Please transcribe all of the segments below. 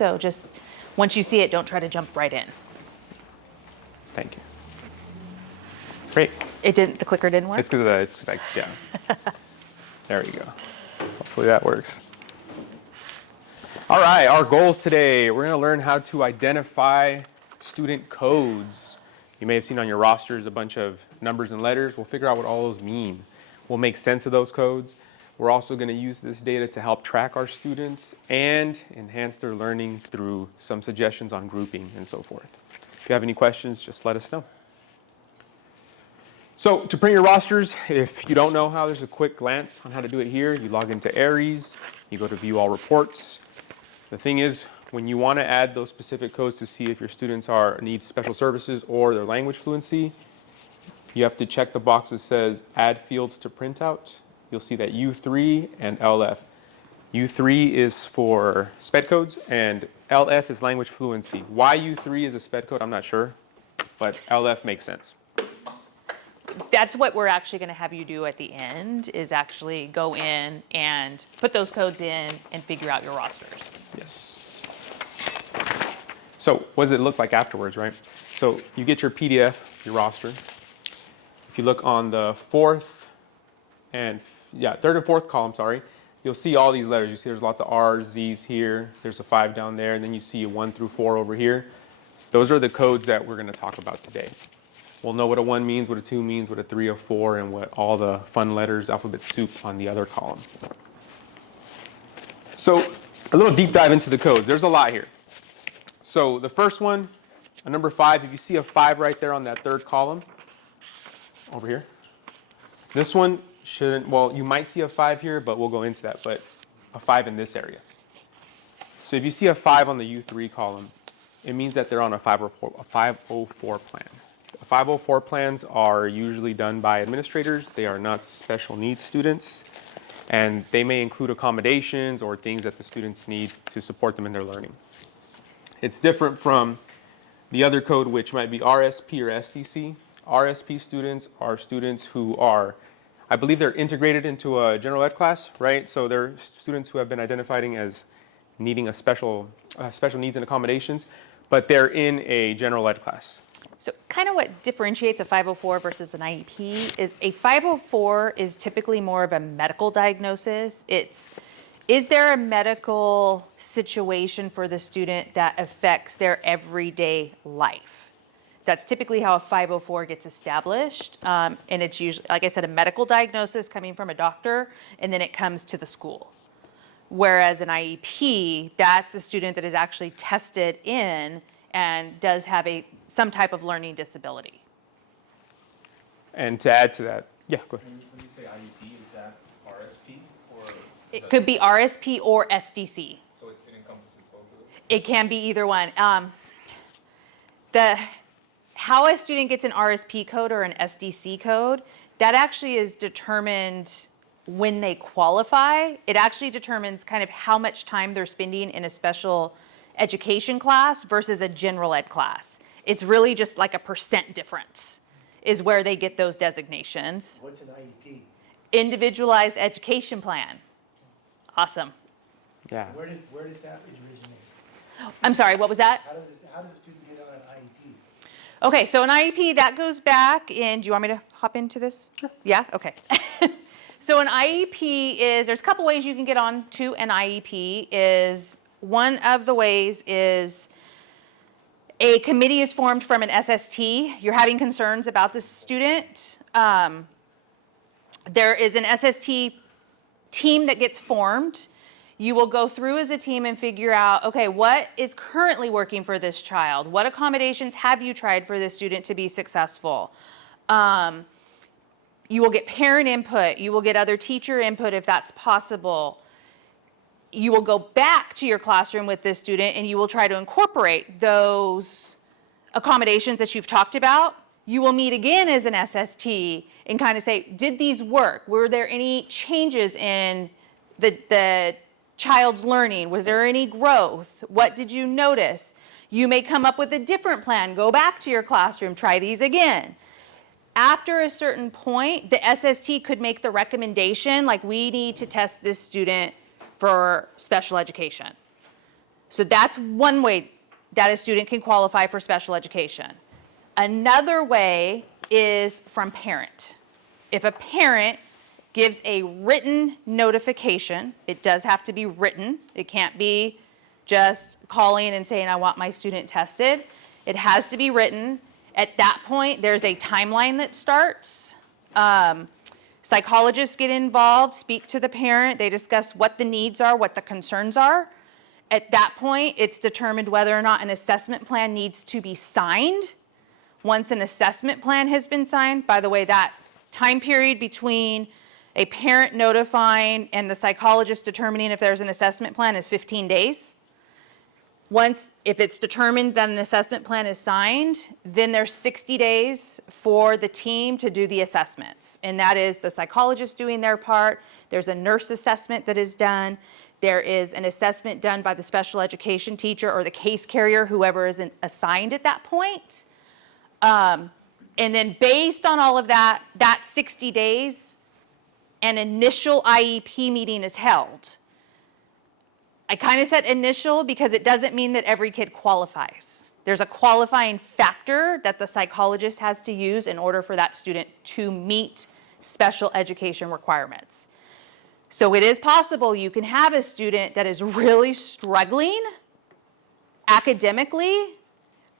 So just once you see it, don't try to jump right in. Thank you. Great. The clicker didn't work? It's because it's like, yeah. There we go. Hopefully that works. All right, our goals today. We're going to learn how to identify student codes. You may have seen on your rosters a bunch of numbers and letters. We'll figure out what all those mean. We'll make sense of those codes. We're also going to use this data to help track our students and enhance their learning through some suggestions on grouping and so forth. If you have any questions, just let us know. So to print your rosters, if you don't know how, there's a quick glance on how to do it here. You log into Aries, you go to View All Reports. The thing is, when you want to add those specific codes to see if your students need special services or their language fluency, you have to check the box that says Add Fields to Printout. You'll see that U3 and LF. U3 is for SPED codes and LF is language fluency. Why U3 is a SPED code, I'm not sure, but LF makes sense. That's what we're actually going to have you do at the end, is actually go in and put those codes in and figure out your rosters. Yes. So what does it look like afterwards, right? So you get your PDF, your roster. If you look on the third and fourth column, sorry, you'll see all these letters. You see there's lots of R's, Z's here. There's a 5 down there, and then you see a 1 through 4 over here. Those are the codes that we're going to talk about today. We'll know what a 1 means, what a 2 means, what a 3, a 4, and what all the fun letters, alphabet soup on the other column. So a little deep dive into the codes. There's a lot here. So the first one, a number 5, if you see a 5 right there on that third column, over here. This one shouldn't, well, you might see a 5 here, but we'll go into that, but a 5 in this area. So if you see a 5 on the U3 column, it means that they're on a 504 plan. 504 plans are usually done by administrators. They are not special needs students, and they may include accommodations or things that the students need to support them in their learning. It's different from the other code, which might be RSP or SDC. RSP students are students who are, I believe they're integrated into a general ed class, right? So they're students who have been identified as needing a special needs and accommodations, but they're in a general ed class. So kind of what differentiates a 504 versus an IEP is a 504 is typically more of a medical diagnosis. Is there a medical situation for the student that affects their everyday life? That's typically how a 504 gets established. And it's usually, like I said, a medical diagnosis coming from a doctor, and then it comes to the school. Whereas an IEP, that's a student that is actually tested in and does have some type of learning disability. And to add to that, yeah, go ahead. When you say IEP, is that RSP or? It could be RSP or SDC. So it encompasses both of them? It can be either one. How a student gets an RSP code or an SDC code, that actually is determined when they qualify. It actually determines kind of how much time they're spending in a special education class versus a general ed class. It's really just like a % difference is where they get those designations. What's an IEP? Individualized education plan. Awesome. Yeah. Where does that originate? I'm sorry, what was that? How does a student get on an IEP? Okay, so an IEP, that goes back in, do you want me to hop into this? Sure. Yeah, okay. So an IEP is, there's a couple ways you can get on to an IEP. Is one of the ways is a committee is formed from an SST. You're having concerns about the student. There is an SST team that gets formed. You will go through as a team and figure out, okay, what is currently working for this child? What accommodations have you tried for this student to be successful? You will get parent input. You will get other teacher input if that's possible. You will go back to your classroom with this student and you will try to incorporate those accommodations that you've talked about. You will meet again as an SST and kind of say, did these work? Were there any changes in the child's learning? Was there any growth? What did you notice? You may come up with a different plan. Go back to your classroom, try these again. After a certain point, the SST could make the recommendation, like we need to test this student for special education. So that's one way that a student can qualify for special education. Another way is from parent. If a parent gives a written notification, it does have to be written. It can't be just calling and saying, I want my student tested. It has to be written. At that point, there's a timeline that starts. Psychologists get involved, speak to the parent. They discuss what the needs are, what the concerns are. At that point, it's determined whether or not an assessment plan needs to be signed. Once an assessment plan has been signed, by the way, that time period between a parent notifying and the psychologist determining if there's an assessment plan is 15 days. Once, if it's determined that an assessment plan is signed, then there's 60 days for the team to do the assessments. And that is the psychologist doing their part. There's a nurse assessment that is done. There is an assessment done by the special education teacher or the case carrier, whoever is assigned at that point. And then based on all of that, that 60 days, an initial IEP meeting is held. I kind of said initial because it doesn't mean that every kid qualifies. There's a qualifying factor that the psychologist has to use in order for that student to meet special education requirements. So it is possible you can have a student that is really struggling academically,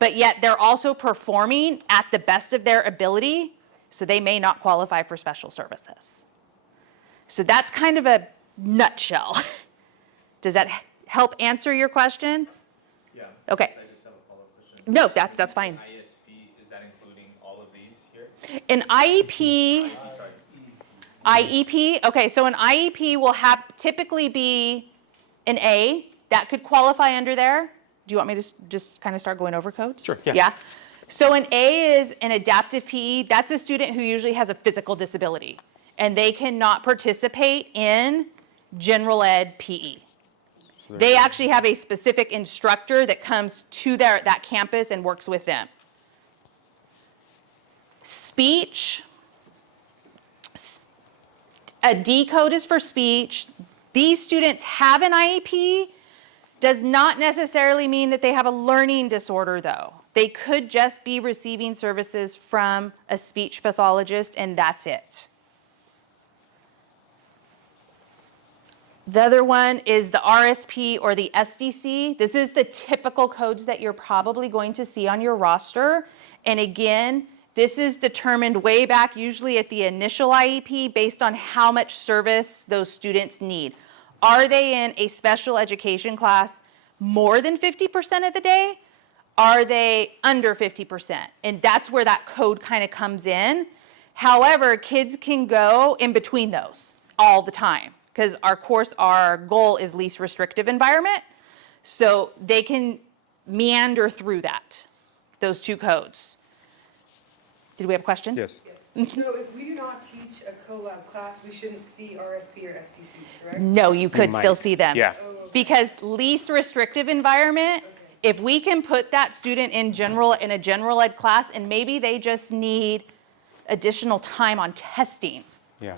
but yet they're also performing at the best of their ability, so they may not qualify for special services. So that's kind of a nutshell. Does that help answer your question? Yeah. Okay. I just have a follow-up question. No, that's fine. ISP, is that including all of these here? An IEP, okay, so an IEP will have typically be an A. That could qualify under there. Do you want me to just kind of start going over codes? Sure, yeah. Yeah. So an A is an adaptive PE. That's a student who usually has a physical disability, and they cannot participate in general ed PE. They actually have a specific instructor that comes to that campus and works with them. Speech, a D code is for speech. These students have an IEP, does not necessarily mean that they have a learning disorder though. They could just be receiving services from a speech pathologist and that's it. The other one is the RSP or the SDC. This is the typical codes that you're probably going to see on your roster. And again, this is determined way back, usually at the initial IEP, based on how much service those students need. Are they in a special education class more than 50% of the day? Are they under 50%? And that's where that code kind of comes in. However, kids can go in between those all the time, because our goal is least restrictive environment. So they can meander through those two codes. Did we have a question? Yes. So if we do not teach a co-lab class, we shouldn't see RSP or STC, correct? No, you could still might. see them. Yeah. Oh, okay. Because least restrictive environment, if we can put that student in a general ed class and maybe they just need additional time on testing, Yeah.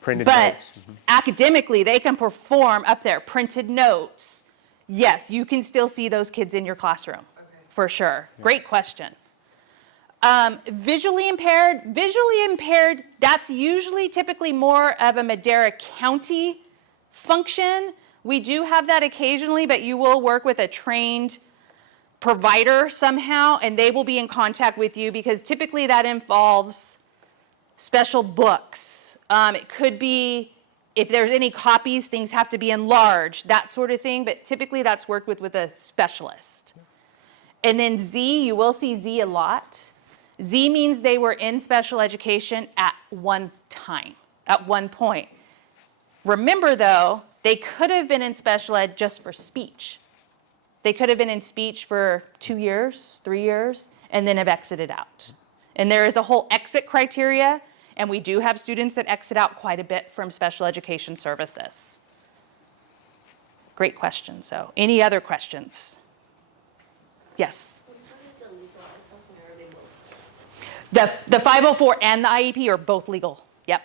Printed but notes. academically they can perform up there, printed notes. Yes, you can still see those kids in your classroom, for sure. Great question. Visually impaired, that's usually typically more of a Madera County function. We do have that occasionally, but you will work with a trained provider somehow, and they will be in contact with you because typically that involves special books. It could be, if there's any copies, things have to be enlarged, that sort of thing, but typically that's worked with a specialist. And then Z, you will see Z a lot. Z means they were in special education at one time, at one point. Remember though, they could have been in special ed just for speech. They could have been in speech for 2 years, 3 years, and then have exited out. And there is a whole exit criteria, and we do have students that exit out quite a bit from special education services. Great question. So, any other questions? Yes? The 504 and the IEP are both legal. Yep.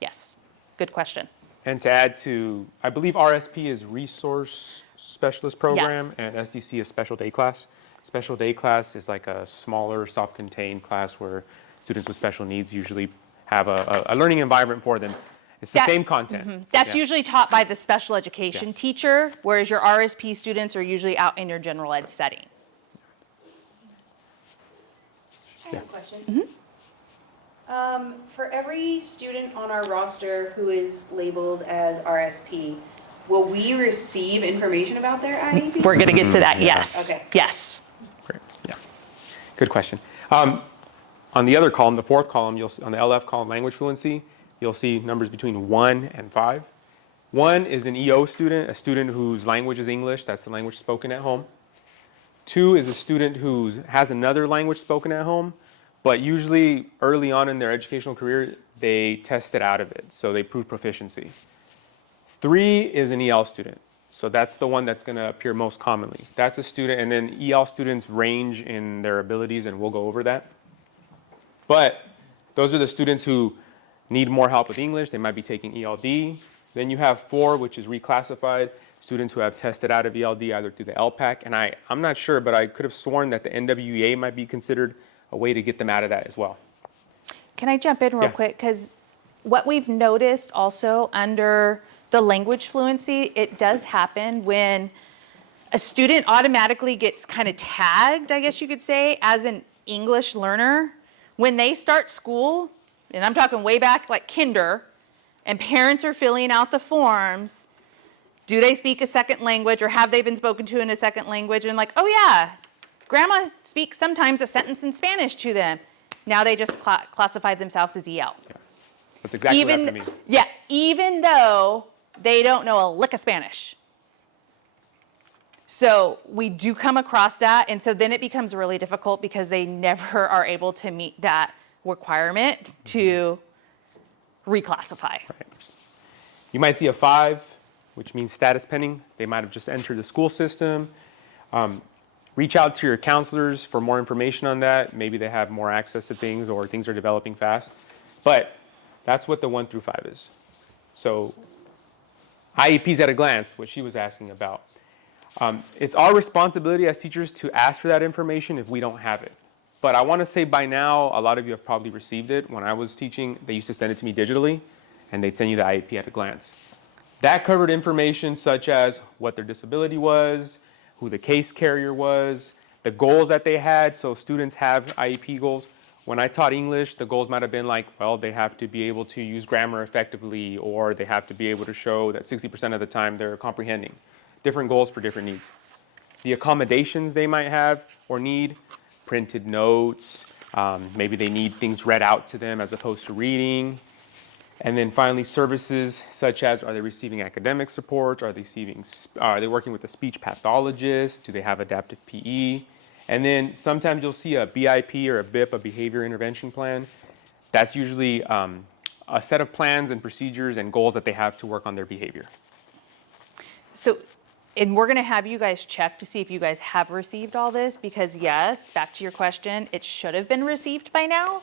Yes. Good question. And to add to, I believe RSP is resource specialist program, Yes. and SDC is special day class. Special day class is like a smaller, self-contained class where students with special needs usually have a learning environment for them. It's the That- same content. That's Yeah. usually taught by the special education Yeah. teacher, whereas your RSP students are usually out in your general ed setting. I have a question. For every student on our roster who is labeled as RSP, will we receive information about their IEP? We're going to get to that, Yeah. yes. Okay. Yes. Great. Yeah. Good question. On the other column, the fourth column, you'll see, on the LF column, language fluency, you'll see numbers between 1 and 5. 1 is an EO student, a student whose language is English. That's the language spoken at home. 2 is a student who has another language spoken at home, but usually early on in their educational career, they test it out of it, so they prove proficiency. 3 is an EL student. So that's the one that's going to appear most commonly. That's a student, and then EL students range in their abilities, and we'll go over that. But those are the students who need more help with English. They might be taking ELD. Then you have 4, which is reclassified, students who have tested out of ELD either through the LPAC. And I'm not sure, but I could have sworn that the NWEA might be considered a way to get them out of that as well. Can I jump in real Yeah. quick? Because what we've noticed also under the language fluency, it does happen when a student automatically gets kind of tagged, I guess you could say, as an English learner. When they start school, and I'm talking way back like kinder, and parents are filling out the forms, do they speak a second language or have they been spoken to in a second language? And like, oh yeah, grandma speaks sometimes a sentence in Spanish to them. Now they just classify themselves as EL. That's exactly what happened to me. Yeah, even though they don't know a lick of Spanish. So we do come across that, and so then it becomes really difficult because they never are able to meet that requirement to reclassify. You might see a 5, which means status pending. They might have just entered the school system. Reach out to your counselors for more information on that. Maybe they have more access to things or things are developing fast. But that's what the 1 through 5 is. So IEPs at a glance, what she was asking about. It's our responsibility as teachers to ask for that information if we don't have it. But I want to say by now, a lot of you have probably received it. When I was teaching, they used to send it to me digitally, and they'd send you the IEP at a glance. That covered information such as what their disability was, who the case carrier was, the goals that they had. So students have IEP goals. When I taught English, the goals might have been like, well, they have to be able to use grammar effectively, or they have to be able to show that 60% of the time they're comprehending. Different goals for different needs. The accommodations they might have or need, printed notes, maybe they need things read out to them as opposed to reading. And then finally, services such as, are they receiving academic support? Are they working with a speech pathologist? Do they have adaptive PE? And then sometimes you'll see a BIP or a BIP, a behavior intervention plan. That's usually a set of plans and procedures and goals that they have to work on their behavior. So, and we're going to have you guys check to see if you guys have received all this, because yes, back to your question, it should have been received by now.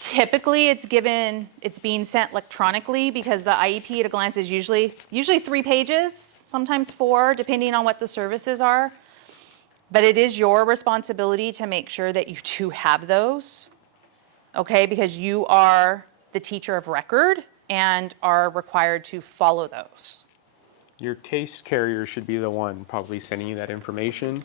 Typically, it's being sent electronically because the IEP at a glance is usually 3 pages, sometimes 4, depending on what the services are. But it is your responsibility to make sure that you do have those, okay? Because you are the teacher of record and are required to follow those. Your case carrier should be the one probably sending you that information.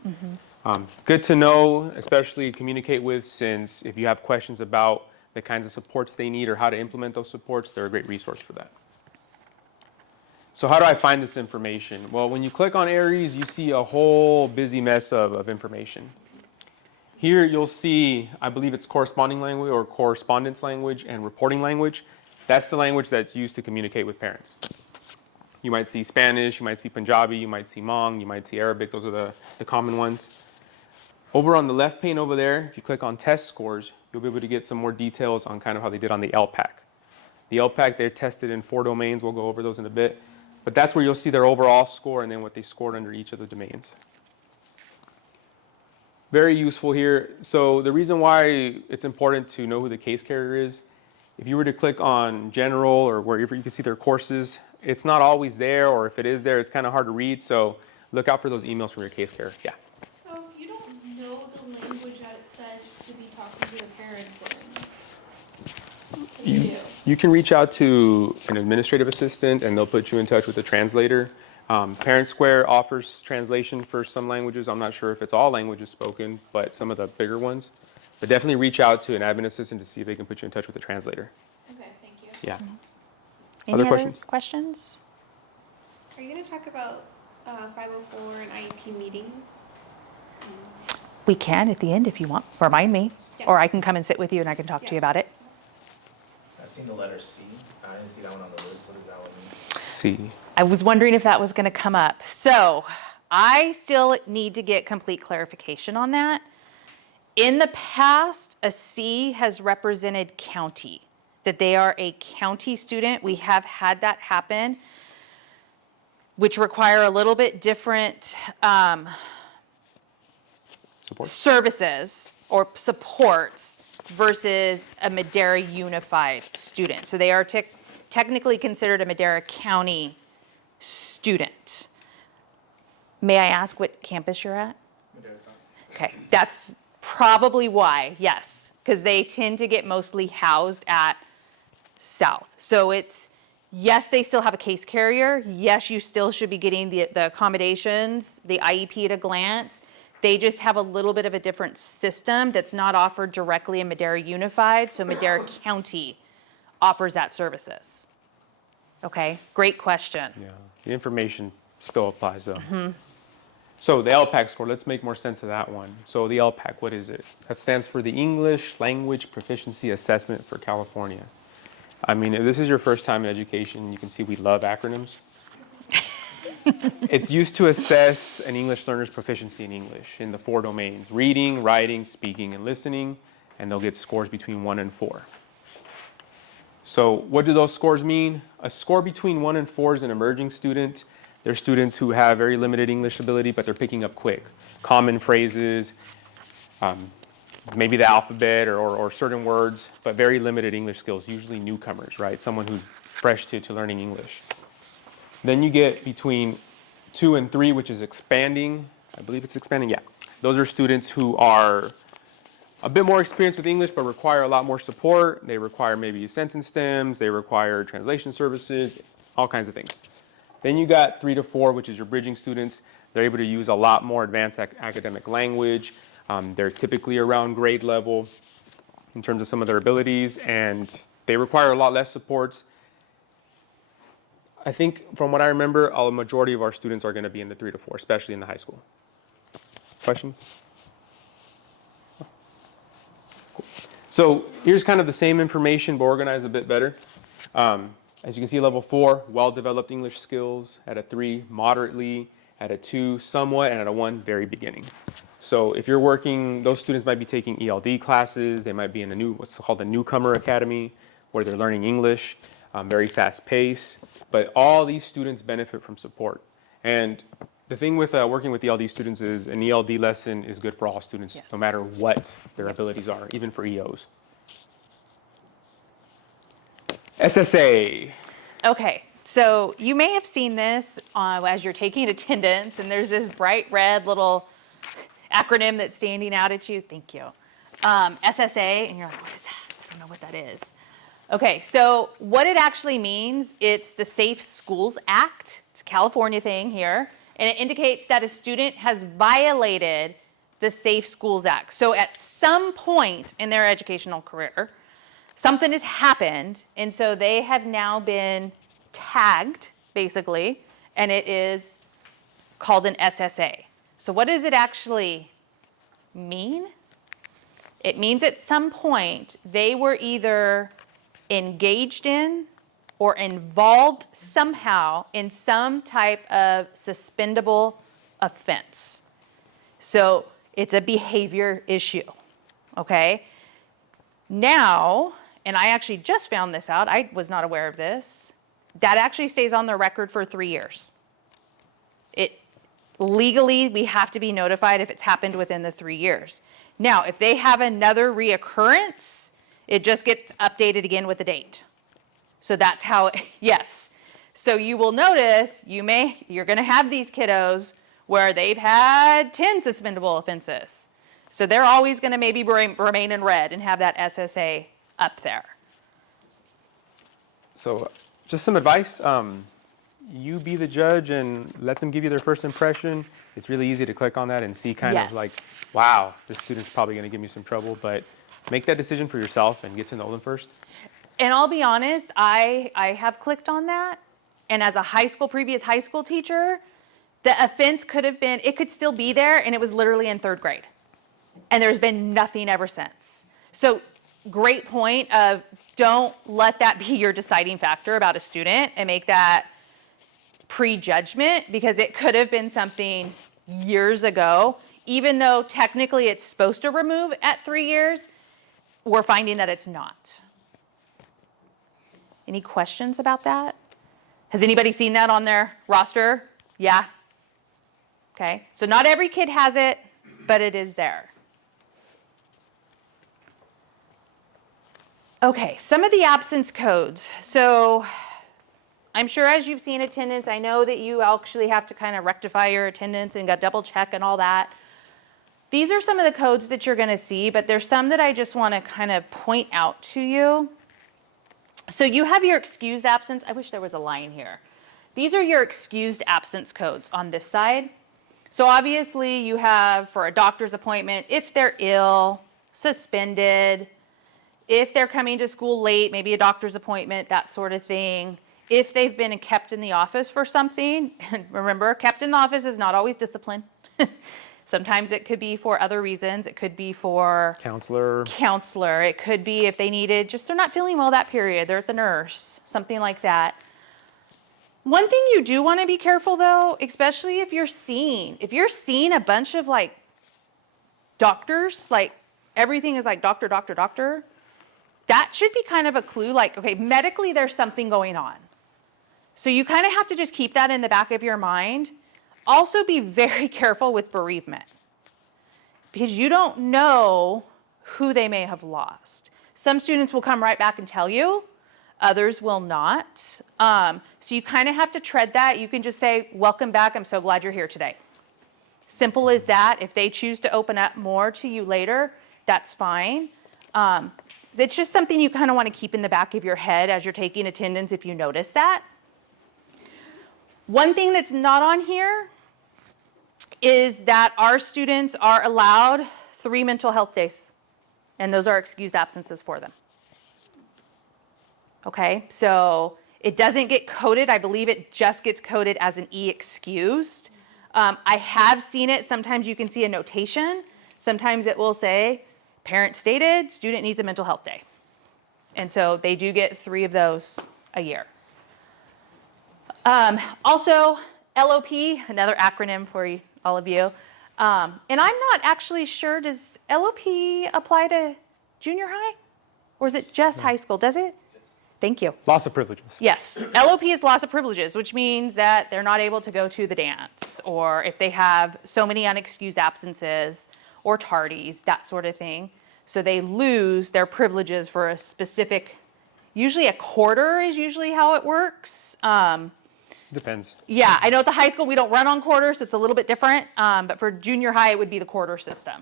Good to know, especially communicate with, since if you have questions about the kinds of supports they need or how to implement those supports, they're a great resource for that. So how do I find this information? Well, when you click on Aries, you see a whole busy mess of information. Here you'll see, I believe it's corresponding language or correspondence language and reporting language. That's the language that's used to communicate with parents. You might see Spanish, you might see Punjabi, you might see Hmong, you might see Arabic. Those are the common ones. Over on the left pane over there, if you click on test scores, you'll be able to get some more details on kind of how they did on the LPAC. The LPAC, they're tested in 4 domains. We'll go over those in a bit. But that's where you'll see their overall score and then what they scored under each of the domains. Very useful here. So the reason why it's important to know who the case carrier is, if you were to click on general or wherever you can see their courses, it's not always there, or if it is there, it's kind of hard to read. So look out for those emails from your case care. Yeah. So if you don't know the language that it says to be talking to the parents in, what do you do? You can reach out to an administrative assistant and they'll put you in touch with a translator. Parent Square offers translation for some languages. I'm not sure if it's all languages spoken, but some of the bigger ones. But definitely reach out to an admin assistant to see if they can put you in touch with a translator. Okay, thank you. Yeah. Any Other other questions? questions? Are you going to talk about 504 and IEP meetings? We can at the end if you want. Remind me. Yeah. Or I can come and sit with you and I can talk to you about it. I've seen the letter C. I didn't see that one on the list. What does that one mean? See. I was wondering if that was going to come up. So I still need to get complete clarification on that. In the past, a C has represented county, that they are a county student. We have had that happen, which require a little bit different Support. services or supports versus a Madera Unified student. So they are technically considered a Madera County student. May I ask what campus you're at? Okay, that's probably why, yes, because they tend to get mostly housed at South. So it's, yes, they still have a case carrier. Yes, you still should be getting the accommodations, the IEP at a glance. They just have a little bit of a different system that's not offered directly in Madera Unified. So Madera County offers that services. Okay, great question. Yeah. The information still applies though. So the LPAC score, let's make more sense of that one. So the LPAC, what is it? That stands for the English Language Proficiency Assessment for California. I mean, if this is your first time in education, you can see we love acronyms. It's used to assess an English learner's proficiency in English in the 4 domains: reading, writing, speaking, and listening, and they'll get scores between 1 and 4. So what do those scores mean? A score between 1 and 4 is an emerging student. They're students who have very limited English ability, but they're picking up quick. Common phrases, maybe the alphabet or certain words, but very limited English skills, usually newcomers, right? Someone who's fresh to learning English. Then you get between 2 and 3, which is expanding. I believe it's expanding, yeah. Those are students who are a bit more experienced with English, but require a lot more support. They require maybe sentence stems, they require translation services, all kinds of things. Then you got 3 to 4, which is your bridging students. They're able to use a lot more advanced academic language. They're typically around grade level in terms of some of their abilities, and they require a lot less supports. I think from what I remember, a majority of our students are going to be in the 3 to 4, especially in the high school. Questions? Cool. So here's kind of the same information, but organized a bit better. As you can see, level 4, well-developed English skills. At a 3, moderately. At a 2, somewhat. And at a 1, very beginning. So if you're working, those students might be taking ELD classes. They might be in what's called a newcomer academy, where they're learning English, very fast pace. But all these students benefit from support. And the thing with working with ELD students is an ELD lesson is good for all students, Yes. no matter what their abilities are, even for EOs. SSA. Okay, so you may have seen this as you're taking attendance, and there's this bright red little acronym that's standing out at you. Thank you. SSA, and you're like, what is that? I don't know what that is. Okay, so what it actually means, it's the Safe Schools Act. It's a California thing here, and it indicates that a student has violated the Safe Schools Act. So at some point in their educational career, something has happened, and so they have now been tagged, basically, and it is called an SSA. So what does it actually mean? It means at some point they were either engaged in or involved somehow in some type of suspendable offense. So it's a behavior issue, okay? Now, and I actually just found this out, I was not aware of this, that actually stays on the record for 3 years. Legally, we have to be notified if it's happened within the 3 years. Now, if they have another reoccurrence, it just gets updated again with the date. So that's how, yes. So you will notice, you're gonna have these kiddos where they've had 10 suspendable offenses. So they're always going to maybe remain in red and have that SSA up there. So just some advice. You be the judge and let them give you their first impression. It's really easy to click on that and see kind Yes. of like, wow, this student's probably going to give me some trouble. But make that decision for yourself and get to know them first. And I'll be honest, I have clicked on that. And as a previous high school teacher, the offense could have been, it could still be there, and it was literally in 3rd grade. And there's been nothing ever since. So great point of don't let that be your deciding factor about a student and make that prejudgment, because it could have been something years ago. Even though technically it's supposed to remove at 3 years, we're finding that it's not. Any questions about that? Has anybody seen that on their roster? Yeah? Okay, so not every kid has it, but it is there. Okay, some of the absence codes. So I'm sure as you've seen attendance, I know that you actually have to kind of rectify your attendance and double check and all that. These are some of the codes that you're going to see, but there's some that I just want to kind of point out to you. So you have your excused absence. I wish there was a line here. These are your excused absence codes on this side. So obviously you have for a doctor's appointment, if they're ill, suspended, if they're coming to school late, maybe a doctor's appointment, that sort of thing. If they've been kept in the office for something, and remember, kept in the office is not always discipline. Sometimes it could be for other reasons. It could be for Counselor. It could be if they needed, just they're not feeling well that period. They're at the nurse, something like that. One thing you do want to be careful though, especially if you're seeing a bunch of like doctors, like everything is like doctor, doctor, doctor, that should be kind of a clue like, okay, medically there's something going on. So you kind of have to just keep that in the back of your mind. Also be very careful with bereavement because you don't know who they may have lost. Some students will come right back and tell you, others will not. So you kind of have to tread that. You can just say, welcome back, I'm so glad you're here today. Simple as that. If they choose to open up more to you later, that's fine. It's just something you kind of want to keep in the back of your head as you're taking attendance if you notice that. One thing that's not on here is that our students are allowed 3 mental health days, and those are excused absences for them. Okay, so it doesn't get coded. I believe it just gets coded as an E excused. I have seen it. Sometimes you can see a notation. Sometimes it will say, parent stated, student needs a mental health day. And so they do get 3 of those a year. Also, LOP, another acronym for you, all of you. And I'm not actually sure, does LOP apply to junior high? Or is it just high school? Does it? Thank you. Loss of privileges. Yes, LOP is loss of privileges, which means that they're not able to go to the dance, or if they have so many unexcused absences or tardies, that sort of thing. So they lose their privileges for a specific, usually a quarter is usually how it works. Depends. Yeah, I know at the high school we don't run on quarters, so it's a little bit different. But for junior high, it would be the quarter system.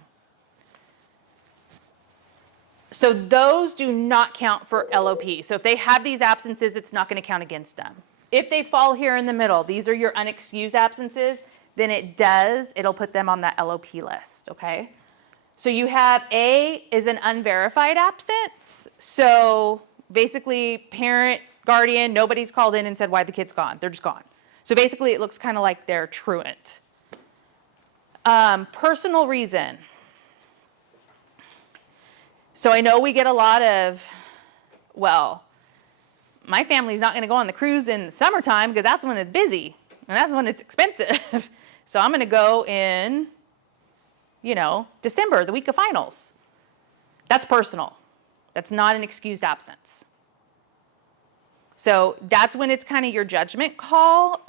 So those do not count for LOP. So if they have these absences, it's not going to count against them. If they fall here in the middle, these are your unexcused absences, then it'll put them on that LOP list, okay? So you have A is an unverified absence. So basically parent, guardian, nobody's called in and said why the kid's gone. They're just gone. So basically it looks kind of like they're truant. Personal reason. So I know we get a lot of, well, my family's not going to go on the cruise in the summertime because that's when it's busy and that's when it's expensive. So I'm going to go in, December, the week of finals. That's personal. That's not an excused absence. So that's when it's kind of your judgment call.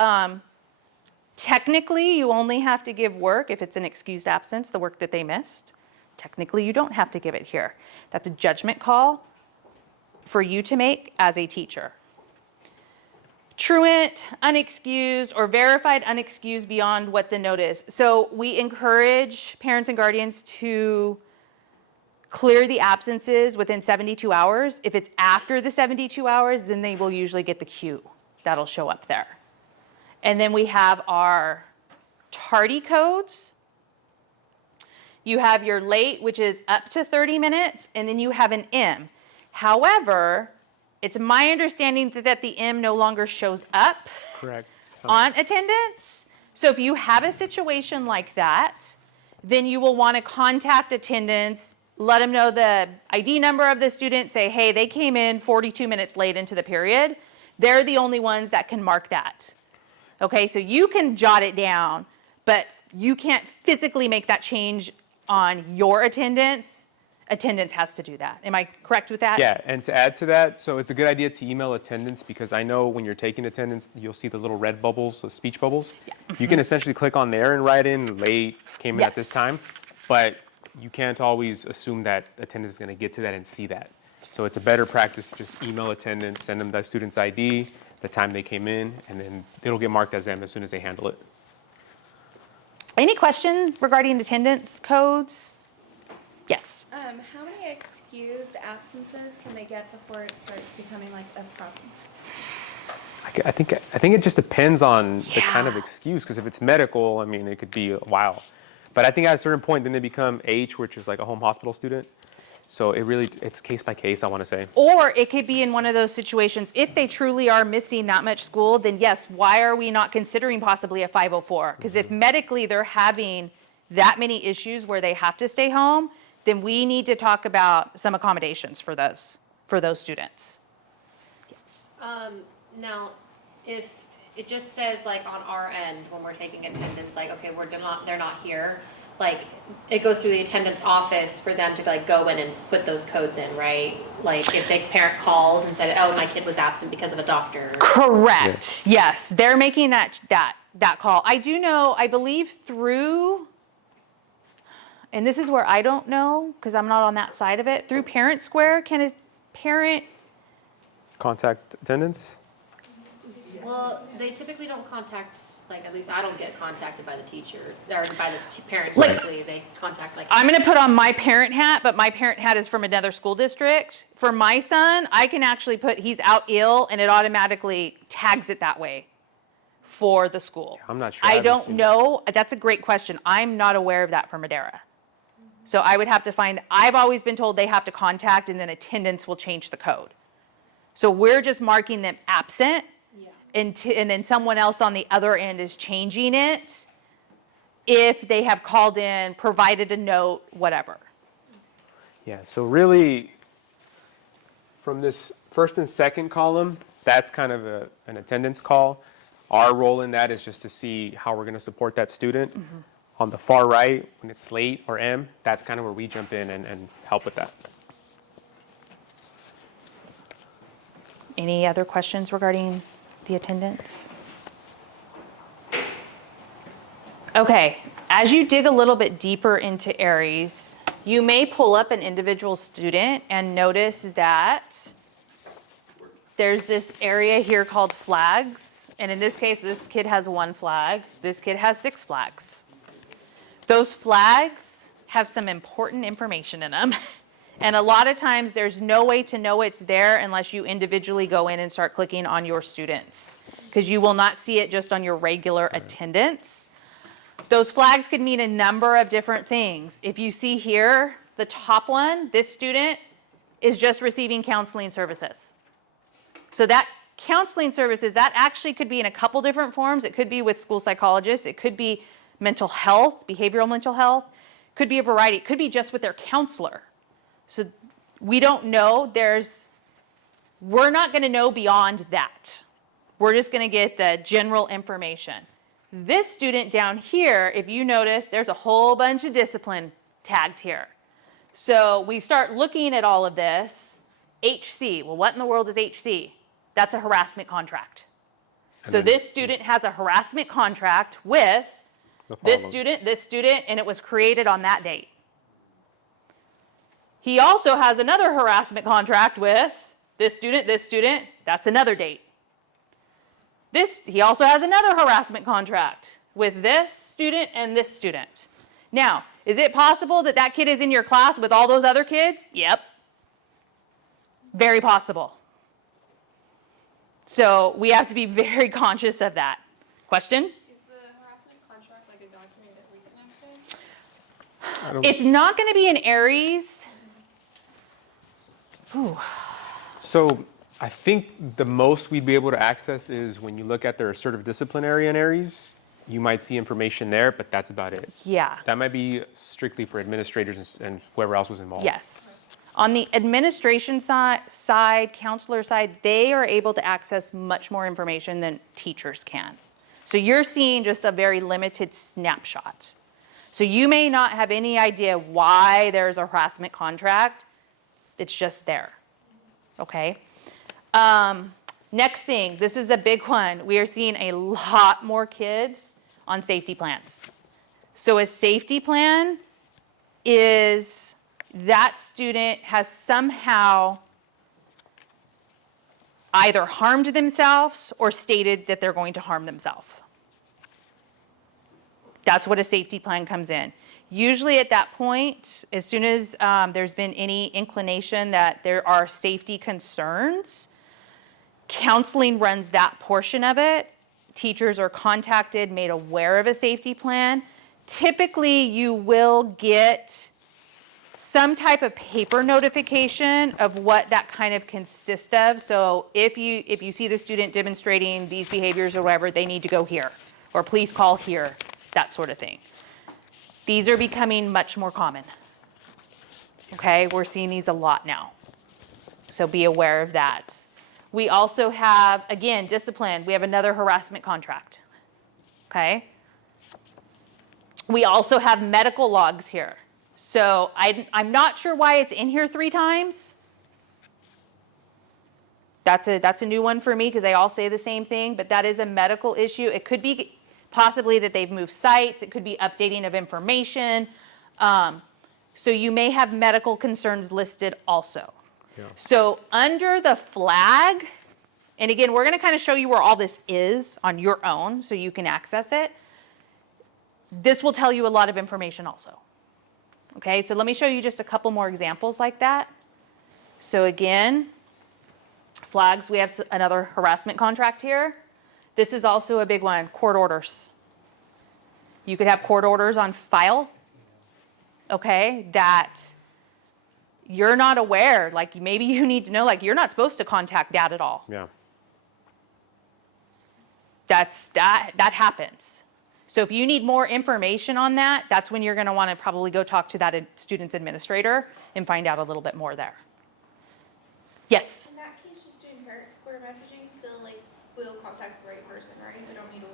Technically, you only have to give work if it's an excused absence, the work that they missed. Technically, you don't have to give it here. That's a judgment call for you to make as a teacher. truant, unexcused, or verified unexcused beyond what the note is. So we encourage parents and guardians to clear the absences within 72 hours. If it's after the 72 hours, then they will usually get the cue that'll show up there. And then we have our tardy codes. You have your late, which is up to 30 minutes, and then you have an M. However, it's my understanding that the M no longer shows up Correct. on attendance. So if you have a situation like that, then you will want to contact attendance, let them know the ID number of the student, say, hey, they came in 42 minutes late into the period. They're the only ones that can mark that. Okay, so you can jot it down, but you can't physically make that change on your attendance. Attendance has to do that. Am I correct with that? Yeah, and to add to that, so it's a good idea to email attendance, because I know when you're taking attendance, you'll see the little red bubbles, the speech bubbles. Yeah. You can essentially click on there and write in late, came in at this Yes. time, but you can't always assume that attendance is going to get to that and see that. So it's a better practice to just email attendance, send them the student's ID, the time they came in, and then it'll get marked as them as soon as they handle it. Any questions regarding attendance codes? Yes. How many excused absences can they get before it starts becoming like a problem? I think it just depends on the kind of Yeah. excuse, because if it's medical, I mean, it could be a while. But I think at a certain point, then they become H, which is like a home hospital student. So it's case by case, I want to say. Or it could be in one of those situations, if they truly are missing that much school, then yes, why are we not considering possibly a 504? Because if medically they're having that many issues where they have to stay home, then we need to talk about some accommodations for those students. Now, if it just says like on our end, when we're taking attendance, like, okay, they're not here, like, it goes through the attendance office for them to like go in and put those codes in, right? Like if the parent calls and said, oh, my kid was absent because of a doctor. Correct. Yes, they're making that call. I do know, I believe through, and this is where I don't know because I'm not on that side of it, through Parent Square, can a parent Contact attendance? Well, they typically don't contact, like, at least I don't get contacted by the teacher, or by the parent Like- directly, they contact like. I'm going to put on my parent hat, but my parent hat is from another school district. For my son, I can actually put he's out ill and it automatically tags it that way for the school. I'm not sure. I haven't don't seen it. know. That's a great question. I'm not aware of that for Madera. So I would have to find, I've always been told they have to contact and then attendance will change the code. So we're just marking them absent. Yeah. And then someone else on the other end is changing it if they have called in, provided a note, whatever. Yeah, so really, from this first and second column, that's kind of an attendance call. Our role in that is just to see how we're going to support that student. On the far right, when it's late or M, that's kind of where we jump in and help with that. Any other questions regarding the attendance? Okay, as you dig a little bit deeper into Aries, you may pull up an individual student and notice that there's this area here called flags. And in this case, this kid has 1 flag. This kid has 6 flags. Those flags have some important information in them. And a lot of times there's no way to know it's there unless you individually go in and start clicking on your students, because you will not see it just on your regular attendance. Those flags could mean a number of different things. If you see here, the top one, this student is just receiving counseling services. So that counseling services, that actually could be in a couple different forms. It could be with school psychologists. It could be mental health, behavioral mental health. Could be a variety. It could be just with their counselor. So we don't know. We're not going to know beyond that. We're just going to get the general information. This student down here, if you notice, there's a whole bunch of discipline tagged here. So we start looking at all of this. HC, well, what in the world is HC? That's a harassment contract. So this student has a harassment contract with this student, and it was created on that date. He also has another harassment contract with this student, that's another date. He also has another harassment contract with this student and this student. Now, is it possible that that kid is in your class with all those other kids? Yep. Very possible. So we have to be very conscious of that. Question? Is the harassment contract like a document that we can access? It's not going to be in Aries. Ooh. So I think the most we'd be able to access is when you look at their assertive disciplinary in Aries, you might see information there, but that's about it. Yeah. That might be strictly for administrators and whoever else was involved. Yes. On the administration side, counselor side, they are able to access much more information than teachers can. So you're seeing just a very limited snapshot. So you may not have any idea why there's a harassment contract. It's just there. Okay? Next thing, this is a big one. We are seeing a lot more kids on safety plans. So a safety plan is that student has somehow either harmed themselves or stated that they're going to harm themselves. That's what a safety plan comes in. Usually at that point, as soon as there's been any inclination that there are safety concerns, counseling runs that portion of it. Teachers are contacted, made aware of a safety plan. Typically, you will get some type of paper notification of what that kind of consists of. So if you see the student demonstrating these behaviors or whatever, they need to go here, or please call here, that sort of thing. These are becoming much more common. Okay, we're seeing these a lot now. So be aware of that. We also have, again, discipline. We have another harassment contract. Okay. We also have medical logs here. So I'm not sure why it's in here 3 times. That's a new one for me because they all say the same thing, but that is a medical issue. It could be possibly that they've moved sites. It could be updating of information. So you may have medical concerns listed also. Yeah. So under the flag, and again, we're going to kind of show you where all this is on your own so you can access it. This will tell you a lot of information also. Okay, so let me show you just a couple more examples like that. So again, flags, we have another harassment contract here. This is also a big one, court orders. You could have court orders on file, okay, that you're not aware, like maybe you need to know, like you're not supposed to contact dad at all. Yeah. That happens. So if you need more information on that, that's when you're going to want to probably go talk to that student's administrator and find out a little bit more there. Yes? In that case, just doing parent square messaging still like will contact the right person, right? I don't need to.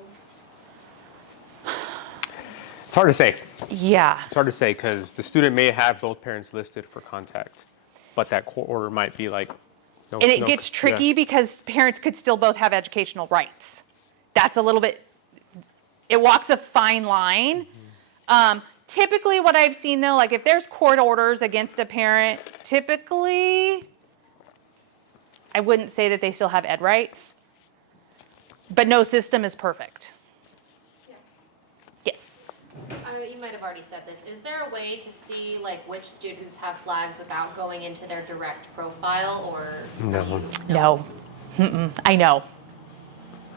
It's hard to say. Yeah. It's hard to say because the student may have both parents listed for contact, but that court order might be like, no. And it gets tricky because parents could still both have educational rights. That's a little bit, it walks a fine line. Mm-hmm. Typically what I've seen though, like if there's court orders against a parent, typically, I wouldn't say that they still have ed rights, but no system is perfect. Yeah. Yes. You might have already said this. Is there a way to see like which students have flags without going into their direct profile or? No. No. Mm-mm. I know.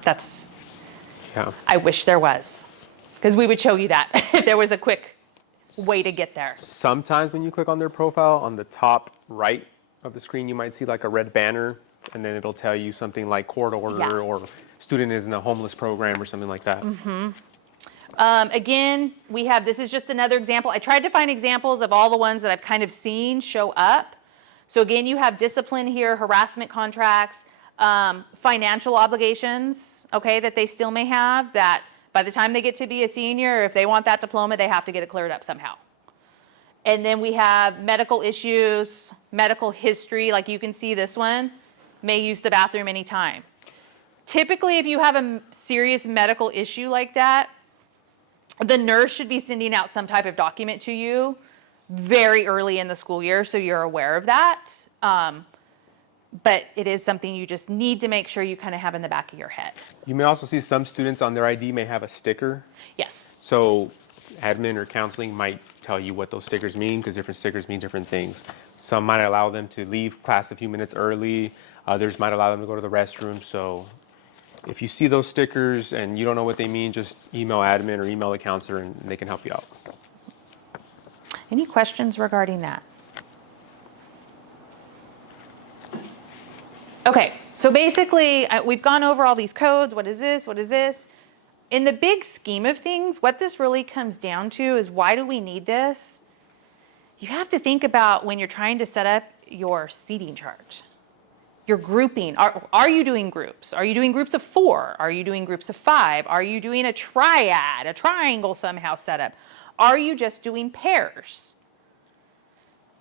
That's, yeah. I wish there was, because we would show you that if there was a quick way to get there. Sometimes when you click on their profile, on the top right of the screen, you might see like a red banner, and then it'll tell you something like court order or student is in a homeless program or something like that. Mm-hmm. Again, we have, this is just another example. I tried to find examples of all the ones that I've kind of seen show up. So again, you have discipline here, harassment contracts, financial obligations, okay, that they still may have, that by the time they get to be a senior, if they want that diploma, they have to get it cleared up somehow. And then we have medical issues, medical history, like you can see this one, may use the bathroom anytime. Typically, if you have a serious medical issue like that, the nurse should be sending out some type of document to you very early in the school year, so you're aware of that. but it is something you just need to make sure you kind of have in the back of your head. You may also see some students on their ID may have a sticker. Yes. So admin or counseling might tell you what those stickers mean, because different stickers mean different things. Some might allow them to leave class a few minutes early. Others might allow them to go to the restroom. So if you see those stickers and you don't know what they mean, just email admin or email a counselor and they can help you out. Any questions regarding that? Okay, so basically we've gone over all these codes. What is this? What is this? In the big scheme of things, what this really comes down to is, why do we need this? You have to think about when you're trying to set up your seating chart. Your grouping. Are you doing groups? Are you doing groups of 4? Are you doing groups of 5? Are you doing a triad, a triangle somehow set up? Are you just doing pairs?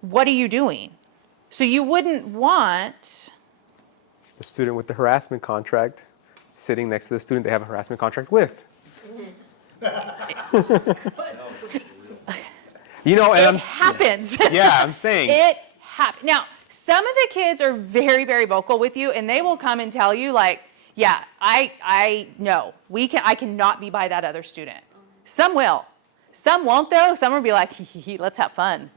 What are you doing? So you wouldn't want The student with the harassment contract sitting next to the student they have a harassment contract with. You know, and it happens. Yeah, I'm saying. It happens. Now, some of the kids are very, very vocal with you, and they will come and tell you, like, yeah, I know, I cannot be by that other student. Some will. Some won't, though. Some will be like, let's have fun.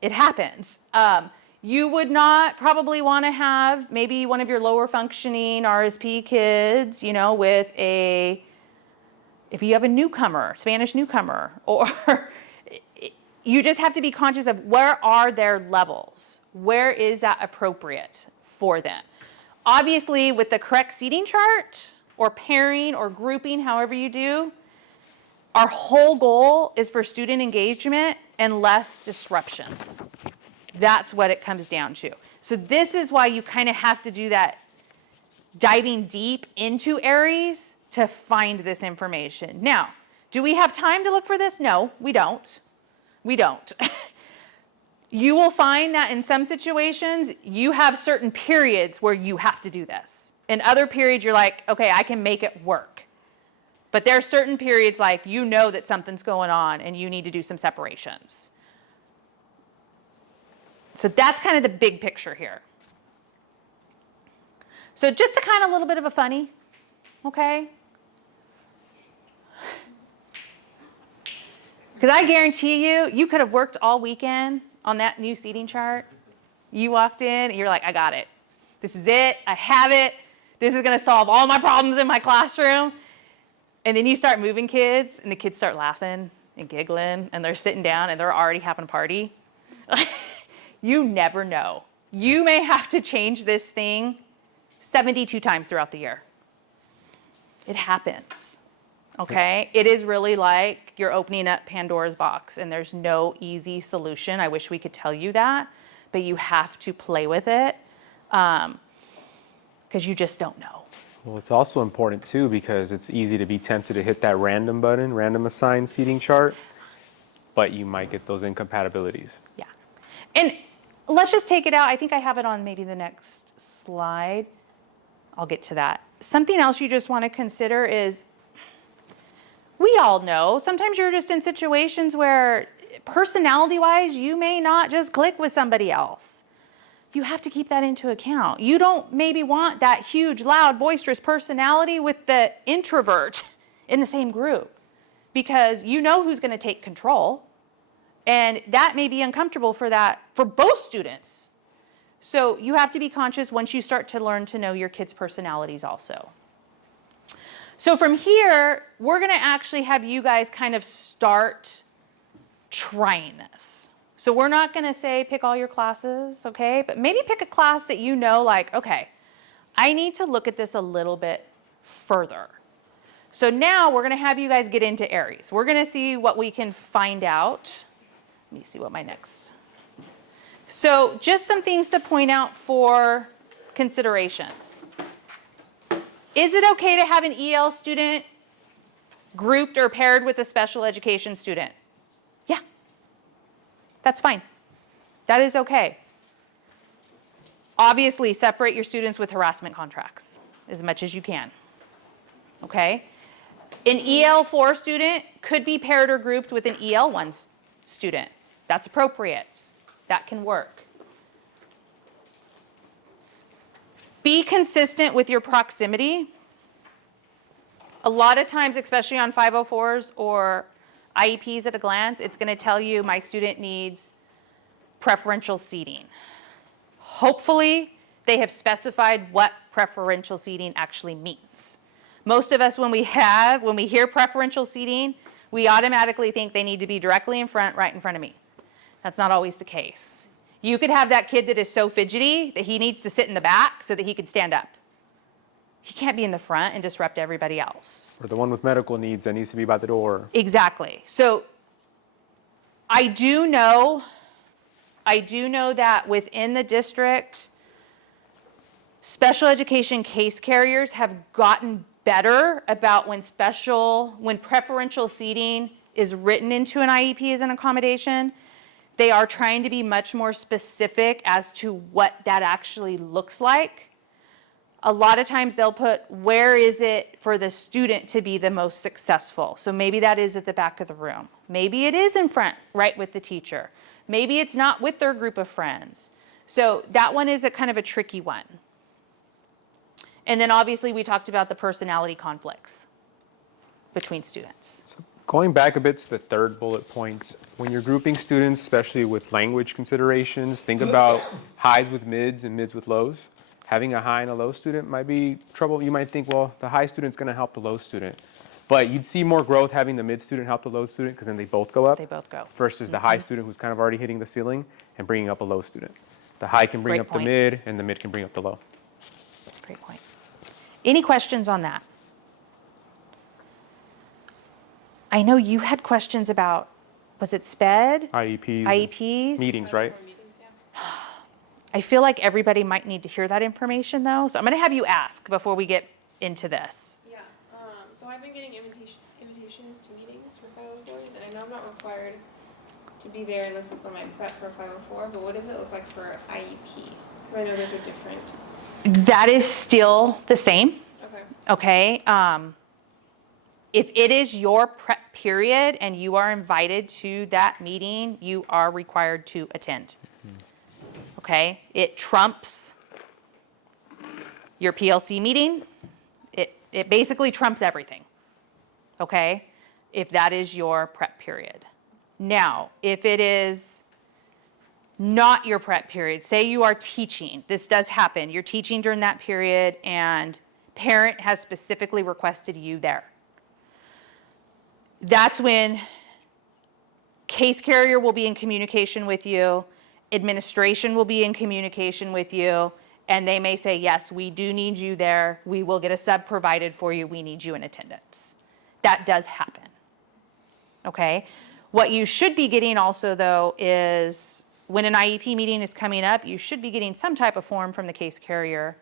It happens. You would not probably want to have maybe one of your lower functioning RSP kids, you know, with if you have a newcomer, Spanish newcomer, or you just have to be conscious of where are their levels? Where is that appropriate for them? Obviously, with the correct seating chart or pairing or grouping, however you do, our whole goal is for student engagement and less disruptions. That's what it comes down to. So this is why you kind of have to do that diving deep into Aries to find this information. Now, do we have time to look for this? No, we don't. We don't. You will find that in some situations, you have certain periods where you have to do this. In other periods, you're like, okay, I can make it work. But there are certain periods like you know that something's going on and you need to do some separations. So that's kind of the big picture here. So just to kind of a little bit of a funny, okay? Because I guarantee you, you could have worked all weekend on that new seating chart. You walked in and you're like, I got it. This is it. I have it. This is going to solve all my problems in my classroom. And then you start moving kids and the kids start laughing and giggling and they're sitting down and they're already having a party. You never know. You may have to change this thing 72 times throughout the year. It happens, okay? It is really like you're opening up Pandora's box and there's no easy solution. I wish we could tell you that, but you have to play with it because you just don't know. Well, it's also important too because it's easy to be tempted to hit that random button, random assign seating chart, but you might get those incompatibilities. Yeah. And let's just take it out. I think I have it on maybe the next slide. I'll get to that. Something else you just want to consider is, we all know, sometimes you're just in situations where personality-wise, you may not just click with somebody else. You have to keep that into account. You don't maybe want that huge, loud, boisterous personality with the introvert in the same group because you know who's going to take control. And that may be uncomfortable for both students. So you have to be conscious once you start to learn to know your kids' personalities also. So from here, we're going to actually have you guys kind of start trying this. So we're not going to say pick all your classes, okay? But maybe pick a class that you know, like, okay, I need to look at this a little bit further. So now we're going to have you guys get into Aries. We're going to see what we can find out. Let me see what my next. So just some things to point out for considerations. Is it okay to have an EL student grouped or paired with a special education student? Yeah, that's fine. That is okay. Obviously, separate your students with harassment contracts as much as you can. Okay? An EL4 student could be paired or grouped with an EL1 student. That's appropriate. That can work. Be consistent with your proximity. A lot of times, especially on 504s or IEPs at a glance, it's going to tell you my student needs preferential seating. Hopefully, they have specified what preferential seating actually means. Most of us, when we hear preferential seating, we automatically think they need to be directly in front, right in front of me. That's not always the case. You could have that kid that is so fidgety that he needs to sit in the back so that he can stand up. He can't be in the front and disrupt everybody else. Or the one with medical needs that needs to be by the door. Exactly. So I do know that within the district, special education case carriers have gotten better about when preferential seating is written into an IEP as an accommodation. They are trying to be much more specific as to what that actually looks like. A lot of times they'll put, where is it for the student to be the most successful? So maybe that is at the back of the room. Maybe it is in front, right with the teacher. Maybe it's not with their group of friends. So that one is a kind of a tricky one. And then obviously we talked about the personality conflicts between students. So going back a bit to the third bullet point, when you're grouping students, especially with language considerations, think about highs with mids and mids with lows. Having a high and a low student might be trouble. You might think, well, the high student's going to help the low student. But you'd see more growth having the mid student help the low student because then they both go up. They both go. Versus the high student who's kind of already hitting the ceiling and bringing up a low student. The high can bring Great up point. the mid and the mid can bring up the low. Great point. Any questions on that? I know you had questions about, was it SPED? IEPs. IEPs? Meetings, right? I feel like everybody might need to hear that information though, so I'm going to have you ask before we get into this. Yeah, so I've been getting invitations to meetings for 504s, and I know I'm not required to be there unless it's on my prep for 504, but what does it look like for IEP? Because I know those are different. That is still the same, Okay. okay? If it is your prep period and you are invited to that meeting, you are required to attend. Okay? It trumps your PLC meeting. It basically trumps everything. Okay? If that is your prep period. Now, if it is not your prep period, say you are teaching, this does happen, you're teaching during that period and parent has specifically requested you there. That's when case carrier will be in communication with you, administration will be in communication with you, and they may say, yes, we do need you there, we will get a sub provided for you, we need you in attendance. That does happen, okay? What you should be getting also though is when an IEP meeting is coming up, you should be getting some type of form from the case carrier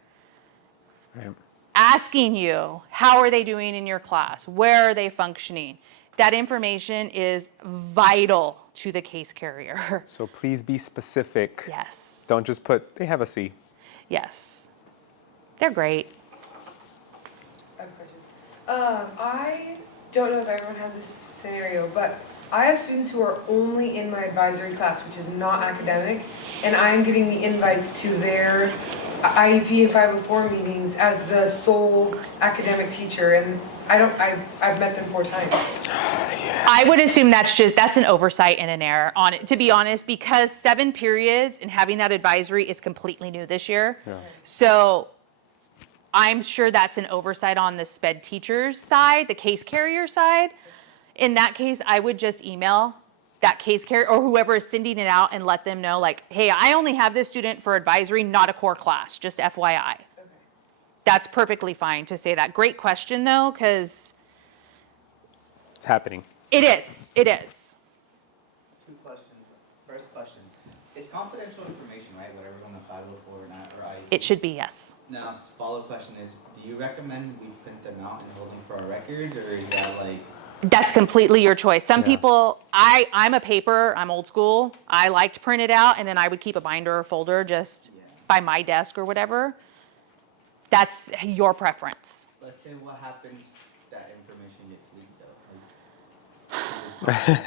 asking you, how are they doing in your class? Where are they functioning? That information is vital to the case carrier. So please be specific. Yes. Don't just put, they have a C. Yes. They're great. I have a question. I don't know if everyone has this scenario, but I have students who are only in my advisory class, which is not academic, and I am getting the invites to their IEP and 504 meetings as the sole academic teacher, and I've met them 4 times. I would assume that's an oversight and an error on it, to be honest, because 7 periods and having that advisory is completely new this year. Yeah. So I'm sure that's an oversight on the SPED teacher's side, the case carrier side. In that case, I would just email that case carrier or whoever is sending it out and let them know, like, hey, I only have this student for advisory, not a core class, just FYI. Okay. That's perfectly fine to say that. Great question, though, because It's happening. it is. It is. 2 questions. First question, it's confidential information, right? Whatever on the 504 or not, or IEP. It should be, yes. Now, follow-up question is, do you recommend we print them out and hold them for our records, or is that like? That's completely your choice. Some Yeah. people, I'm old school. I like to print it out, and then I would keep a binder or folder just by my desk or whatever. That's your preference. Let's say what happens, that information gets leaked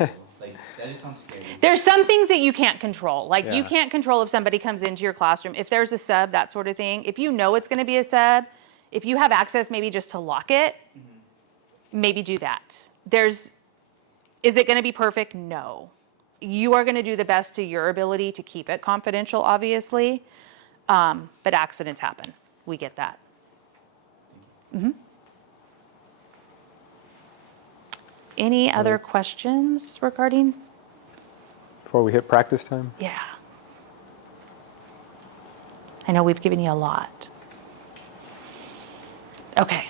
though. Like that just sounds scary. There's some things that you can't control. Like you Yeah. can't control if somebody comes into your classroom, if there's a sub, that sort of thing. If you know it's going to be a sub, if you have access maybe just to lock it, maybe do that. Is it going to be perfect? No. You are going to do the best to your ability to keep it confidential, obviously. But accidents happen. We get that. Any other questions regarding? Before we hit practice time? Yeah. I know we've given you a lot. Okay.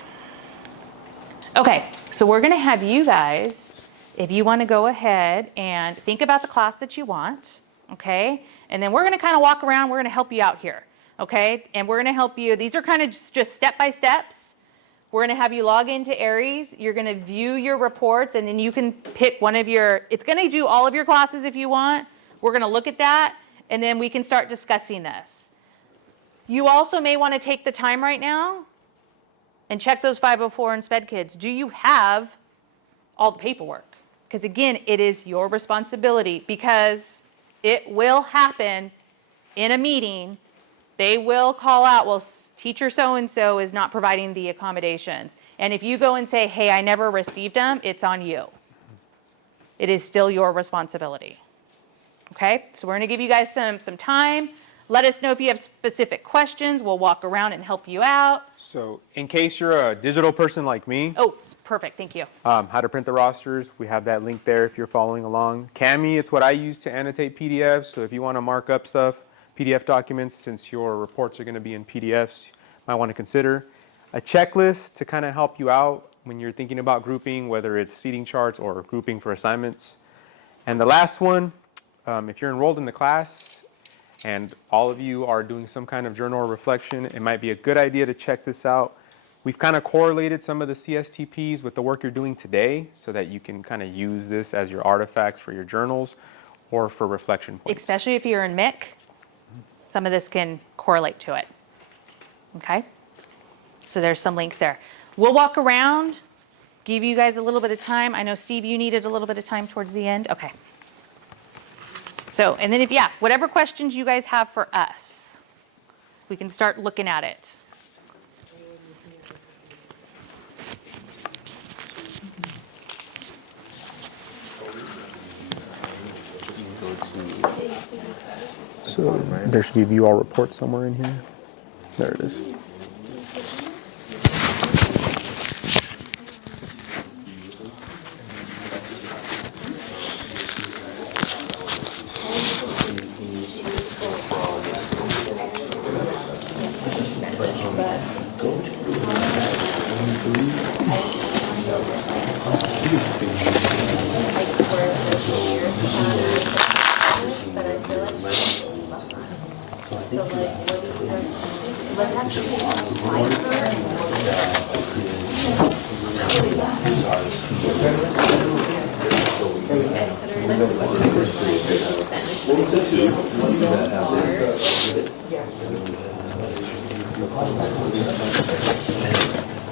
Okay, so we're going to have you guys, if you want to go ahead and think about the class that you want, okay? And then we're going to kind of walk around. We're going to help you out here, okay? And we're going to help you. These are kind of just step-by-steps. We're going to have you log into Aries. You're going to view your reports, and then you can pick one of your, it's going to do all of your classes if you want. We're going to look at that, and then we can start discussing this. You also may want to take the time right now and check those 504 and SPED kids. Do you have all the paperwork? Because again, it is your responsibility, because it will happen in a meeting. They will call out, well, teacher so-and-so is not providing the accommodations. And if you go and say, hey, I never received them, it's on you. It is still your responsibility. Okay, so we're gonna give you guys some time. Let us know if you have specific questions. We'll walk around and help you out. So in case you're a digital person like me, Oh, perfect, thank you. how to print the rosters, we have that link there if you're following along. Cami, it's what I use to annotate PDFs. So if you want to mark up stuff, PDF documents, since your reports are going to be in PDFs, you might want to consider a checklist to kind of help you out when you're thinking about grouping, whether it's seating charts or grouping for assignments. And the last one, if you're enrolled in the class and all of you are doing some kind of journal or reflection, it might be a good idea to check this out. We've kind of correlated some of the CSTPs with the work you're doing today so that you can kind of use this as your artifacts for your journals or for reflection points. Especially if you're in MIC, some of this can correlate to it. Okay? So there's some links there. We'll walk around, give you guys a little bit of time. I know, Steve, you needed a little bit of time towards the end. Okay. So, and then whatever questions you guys have for us, we can start looking at it. So there should be view all reports somewhere in here. There it is.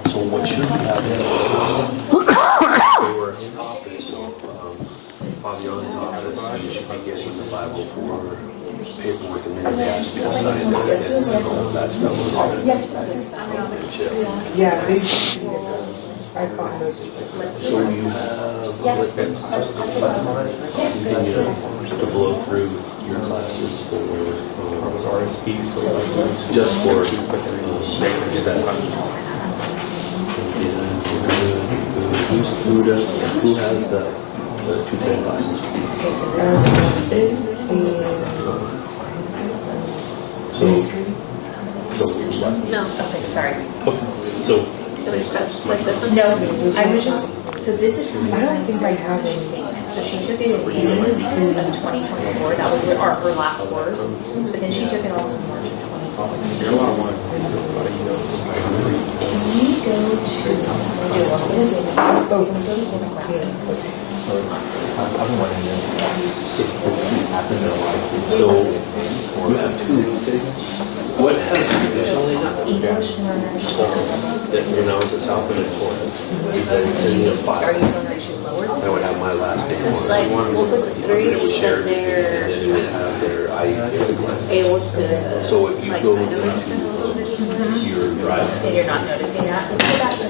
So what should happen? They were in office, so Fabiana's office, you should be getting the 504 paperwork, and then they ask you to sign that and all of that stuff. Yeah, they, I found those. So you have, continue to blow through your classes for RSP, so just for who has the 210 license? So what? No, okay, sorry. So Like this one? No, I was just, so this is coming from the financial statement. So she took it in June of 2024, that was her last course, but then she took it also in March of 2024. Can we go to, can we go to different graphics? I've been wanting this. If happened in life, so you have two. What has traditionally happened? English learners. That when I was at South Bend and Torres, is that it's in the Are file. you feeling like she's lower than I would have my last name on Like, it. we'll put the three And it would share that they're and then you would have their IEP. able to, So if you like, go kind into of understand a little bit English. your drive And you're not noticing that. Let's go back to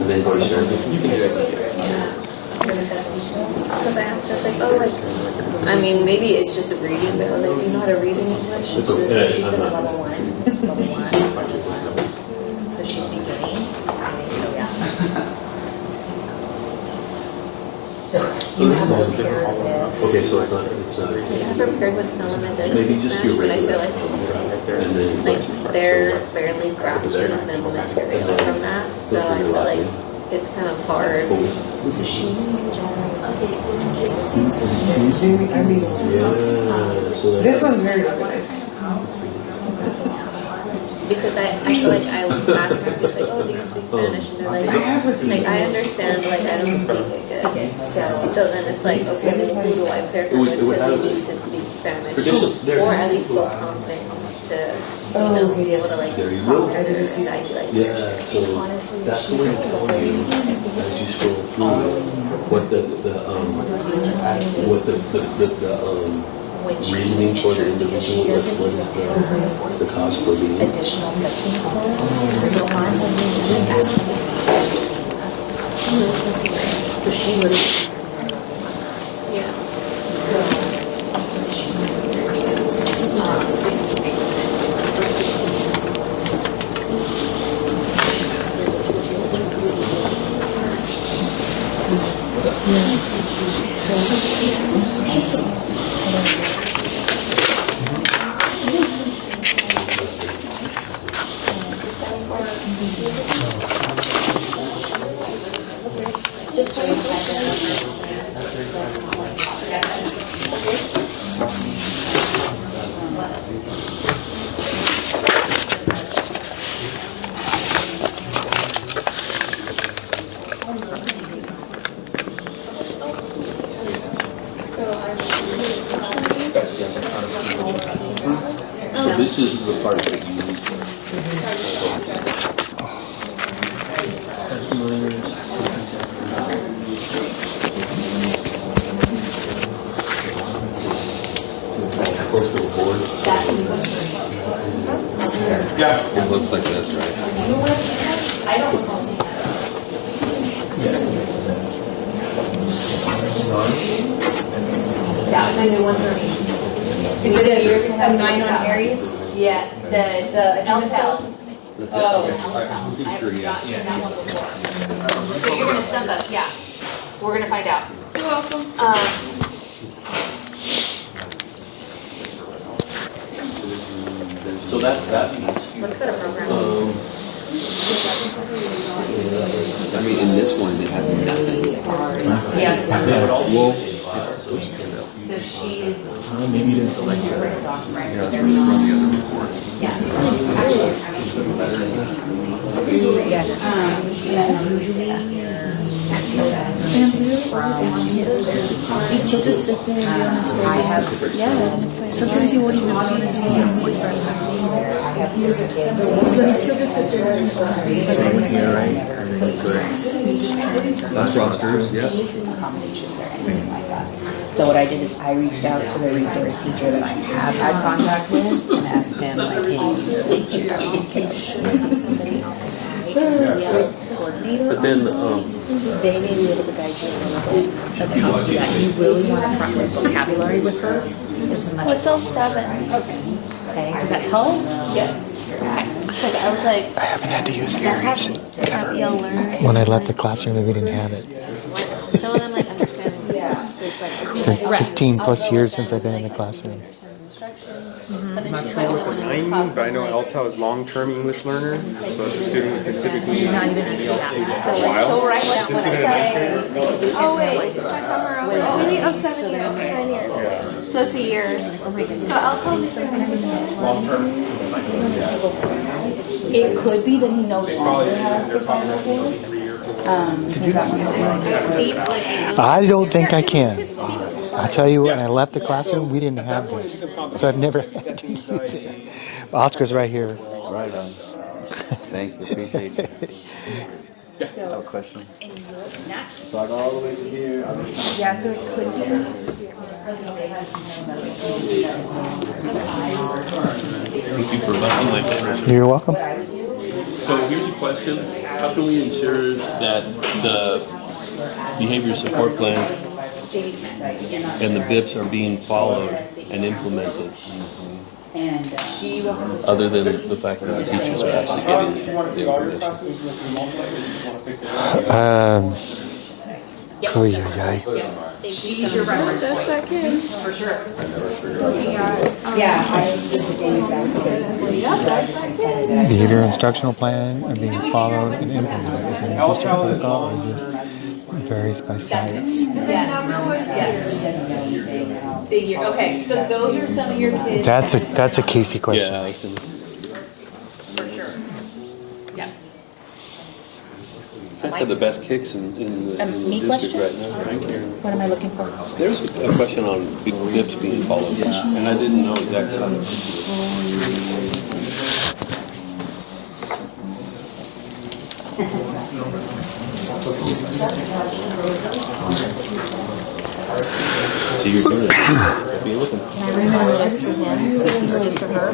and then go to share, you can do that. Yeah. Because I asked her, I was like, oh, like, I mean, maybe it's just a reading, but I was like, do you know how to read in English? It's She okay. said she's in I'm not- level one. So she's beginning. So, yeah. So you have her paired with, Okay, so it's not, you have her paired with someone that does maybe speak just Spanish, your but I feel regular. like And then. like they're barely grasping the material from that, so I feel like it's kind of hard. So she. I mean, Yeah, so this one's very organized. Because I feel like I ask my students like, oh, do you speak Spanish? And they're like, I understand, like I don't speak it good. So then it's like, okay, well, who do I pair her with that they need to speak Spanish, or at least feel confident to, be able to like There you talk go. to her and I'd be like, Yeah, so that's the way to tell you as you scroll through what the reasoning for the individual, what is the cost for the additional testing scores. So she was, yeah. So this is the part that you need Of course, the board. Yes. It looks like that's right. That was my new one for me. Is it a 9 on Aries? Yeah, the L-Tel. I'm pretty sure, yeah. So you're gonna stump us, yeah. We're gonna find out. You're welcome. So that's that piece. What's got a program? I mean, in this one, it has nothing. Yeah. Well, So she's. maybe you didn't select it. He'll just sit there and be honest with you. Yeah. Sometimes he won't even want to do Class rosters, yes. accommodations or anything like that. So what I did is I reached out to the resource teacher that I have had contact with and asked him like, hey, But then, they may be able to guide you a little bit of how to do that. You really want to practice vocabulary with her as much What's as L7? Okay, does that help? Yes. Because I was like, I haven't had to use that Aries can't be a learner. when I left the classroom. We didn't have it. Some of them like understand. It's been 15 plus years since I've been in the classroom. I'm not sure what the 9 means, but I know LTEL is long-term English learner, so it's a student who can typically be off for a while. This student is Oh wait, if I come around, oh, we need, oh, 7 years, 9 years. So it's a year. So I'll tell him if long-term. It could be that he no longer has the final board. I don't think I can. I tell you, when I left the classroom, we didn't have this, so I've never had to use it. Oscar's right here. Right on. Thank you, appreciate it. I have a question. So I go all the way to here. Yeah, so it could be. Thank you for letting my family. You're welcome. So here's a question. How can we ensure that the behavior support plans and the BIPs are being followed and implemented? Other than the fact that the teachers are actually getting the information. Oh, yeah. She's your reference point. That kid. For sure. Behavior instructional plan are being followed and implemented. Is it an official protocol or is this varies by science? Figure. Okay, so those are some of your kids. That's a Casey question. Yeah, I was gonna. For sure. Yeah. You guys have the best kicks in the me district question? right now. Thank you. What am I looking for? There's a question on BIPs being followed, and I didn't know exactly how to. So you're doing it. What are you looking for? Can I remember just to him or just to her?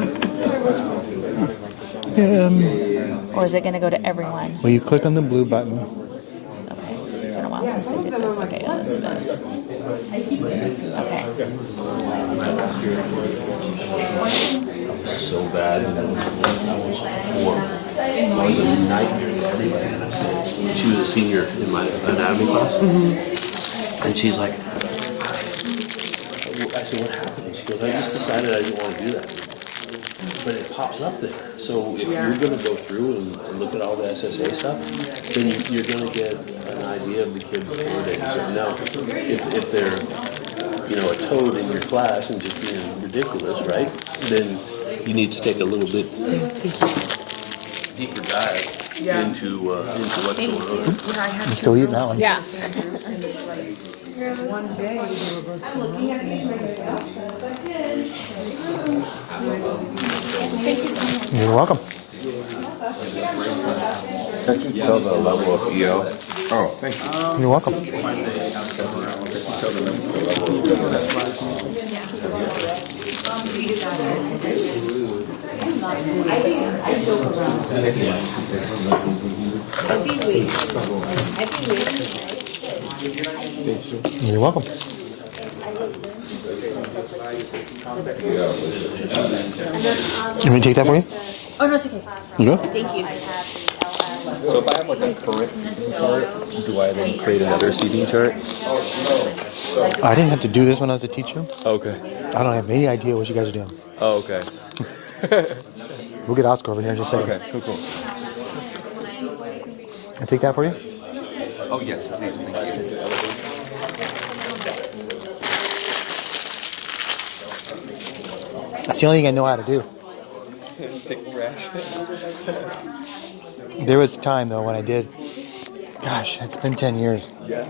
Or is it going to go to everyone? Well, you click on the blue button. Okay. It's been a while since they did this. Okay, yeah, let's do that. Okay. So bad. I was horrible. I was a nightmare to everybody. And I said, she was a senior in my anatomy class. And she's like, I said, what happened? She goes, I just decided I didn't want to do that. But it pops up there. So if you're going to go through and look at all the SSA stuff, then you're going to get an idea of the kid before they deserve. Now, if they're, a toad in your class and just being ridiculous, right? Then you need to take a little bit deeper dive into what's going on. I'm still eating that one. Yeah. One day we were both. Thank you so much. You're welcome. Can't you tell the level of EO? Oh, thank you. You're welcome. You're welcome. You want me to take that for you? Oh, no, it's okay. You good? Thank you. So if I have like a current seating chart, do I then create another seating chart? I didn't have to do this when I was a teacher. Okay. I don't have any idea what you guys are doing. Oh, okay. We'll get Oscar over here in just a second. Okay, cool. I take that for you? Oh, yes, please, thank you. That's the only thing I know how to do. Take the trash. There was a time, though, when I did, gosh, it's been 10 years. Yeah.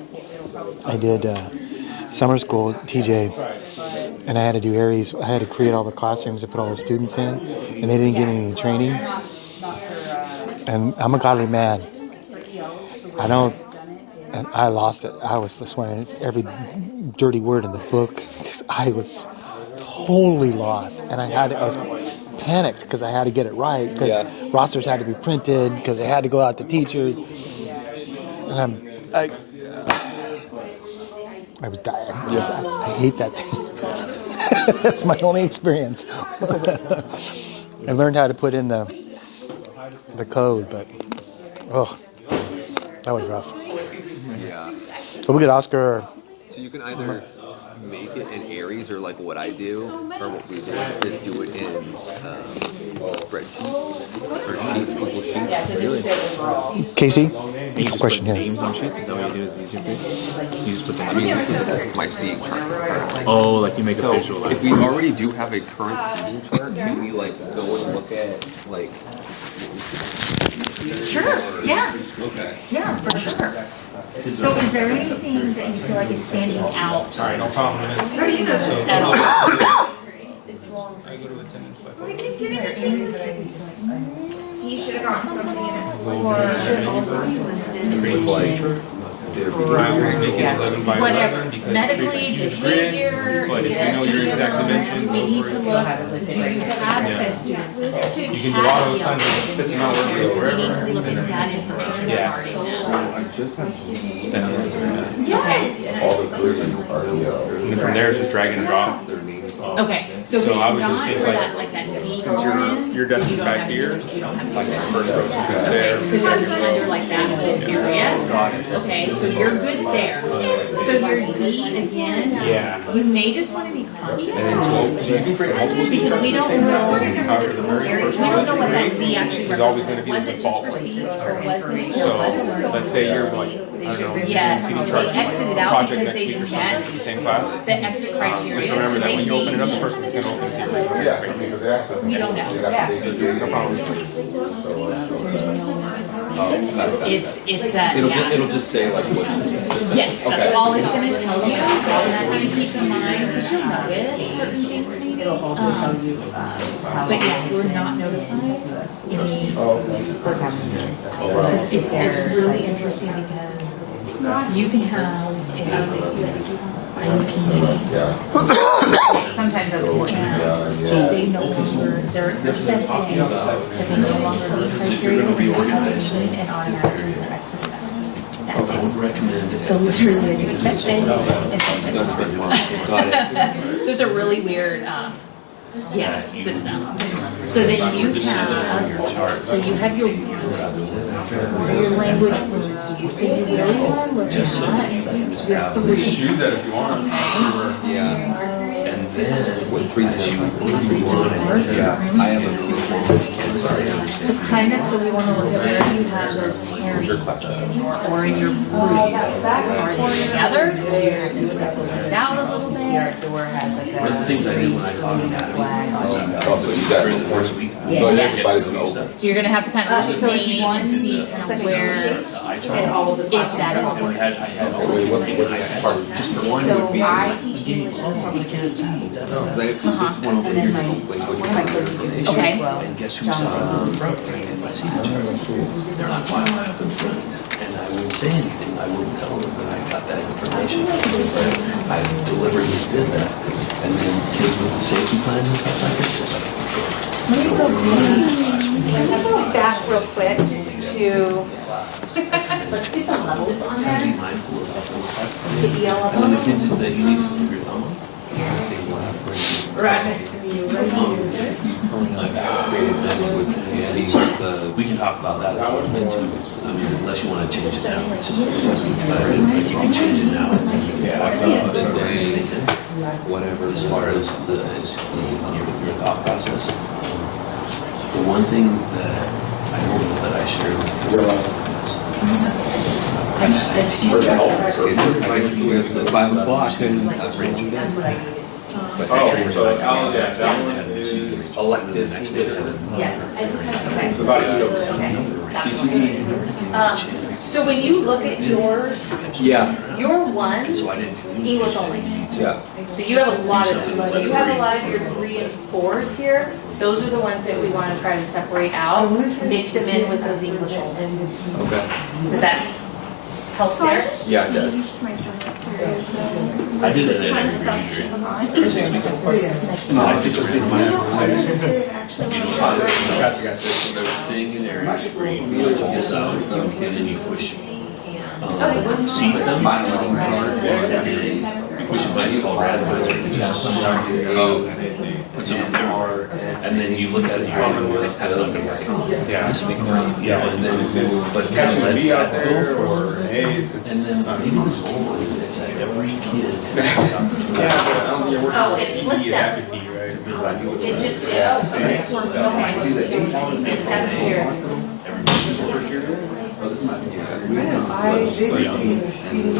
I did summer school at TJ, and I had to do Aries. I had to create all the classrooms to put all the students in, and they didn't give me any training. And I'm a godly man. And I lost it. I was swearing every dirty word in the book because I was totally lost, and I was panicked because I had to get it right because rosters had to be printed because they had to go out to teachers, and I was dying. I hate that thing. That's my only experience. I learned how to put in the code, but that was rough. Yeah. But we'll get Oscar. So you can either make it in Aries or like what I do, or what we do is do it in spreadsheets or sheets, Google Sheets. Really? Casey, question here. Names on sheets, is that what you do? Is easier for you? You just put the This is my seating chart. Oh, like you make So a visual. if we already do have a current seating chart, can we like go and look at like? Sure, yeah. Okay. Yeah, for sure. So is there anything that you feel like is standing out? All right, no problem. At all? I go to attendance by phone. Is there anything? he should have gotten something in it. With like rounds, make it 11 by 11 because Medically, it creates a grid. behavior, But if you know your exact dimension, we go need for to it. look, do you have sped students? You can do all those signs and it spits them out wherever you go, We need wherever. to look at that information Yeah. already now. I just have Yes. all the clears I know already. And then from there, it's just drag and drop. Their names. Okay, so it's I would just not think where like, that, like that Z since colon is, your desk you is don't back have here, users, you don't have like the users. first row sits there. Because you're under like that whole area. Got it. Okay, so you're good there. So your Z again, Yeah. you may just want to be conscious. And then 12, so you can create multiple speeds. Because we don't know, However, the very we first don't one know that what you that create Z actually is always going to represents. be the Was it just default for one. speeds or was it, So or was it learning? let's say you're like, I don't know, Yes, CD they chart for exited like out project because next they week or didn't something get for the same class. the exit criteria. Just remember so that they when you open it up, the may first one's going to open zero. We don't know. No problem. It's that, yeah. It'll just say like what. Yes, Okay. that's all it's gonna tell you. And kind of keep in mind, you should notice certain things maybe. But yeah, we're not notified any it's really interesting because you can have sometimes that's and they no longer they're spent today, but they no longer meet criteria and they have a need and automatically they're exited out. I would recommend it. So literally they expect it. Got it. So it's a really weird system. So then you have so you have your language fluency. So you really want to look at your three. Choose that if you want. Yeah. And then What threes as you have go through Yeah, I have a really form. Sorry. So kind of, so we want to look at where you have those parents or in your groups. Are they together? Do you separate out a little bit? one of the things I did when I taught anatomy. Oh, so you got During the first week. So Yes. everybody's gonna open. So you're gonna have to kind of look at maybe and see kind of where, if that is going. Wait, what part? Just for one So would be. I teach English and public health. This one over here is One of my co-teachers Okay. as well. And guess who's sitting in the front in my signature? They're like, why am I up in front? And I wouldn't say anything. I wouldn't tell them that I got that information. I deliberately did that. And then kids with the safety plans and stuff like that, it's like, Let me go back real quick to. Let's get the levels on be there. mindful about those types of The things. EL And then the level. kids that you need to keep your thumb on. Right next to me, right here. We can talk about that if you want to. I mean, unless you want to change it now. It's just, you can change it now. Whatever, as far as your thought process. The one thing that I don't know that I shared with you At 5 o'clock and I've read you guys. So that one is Elective. Yes. about So when you look at yours, Yeah, your ones, so I didn't. English only. yeah. So you have a lot of these. So you have a lot of your 3 and 4s here. Those are the ones that we want to try to separate out, mix them in with those English only. Okay. Does that help there? Yeah, it does. I did it in every year. No, I just did mine. You know, Gotcha. so there's a thing in there where you feel the kids out, and then you push, seat them, and you push them, I call randomizer, which is puts them in there, and then you look at it, you're like, that's not gonna work. Yeah. This would be great, you know, and then, but kind of let Be out that there go or for it. hey, it's And then maybe the goal is that every kid has the opportunity. yeah, but I don't think you're working Oh, with it PT, flips you that. have to be, right? It just, okay. That's weird. I did see the scene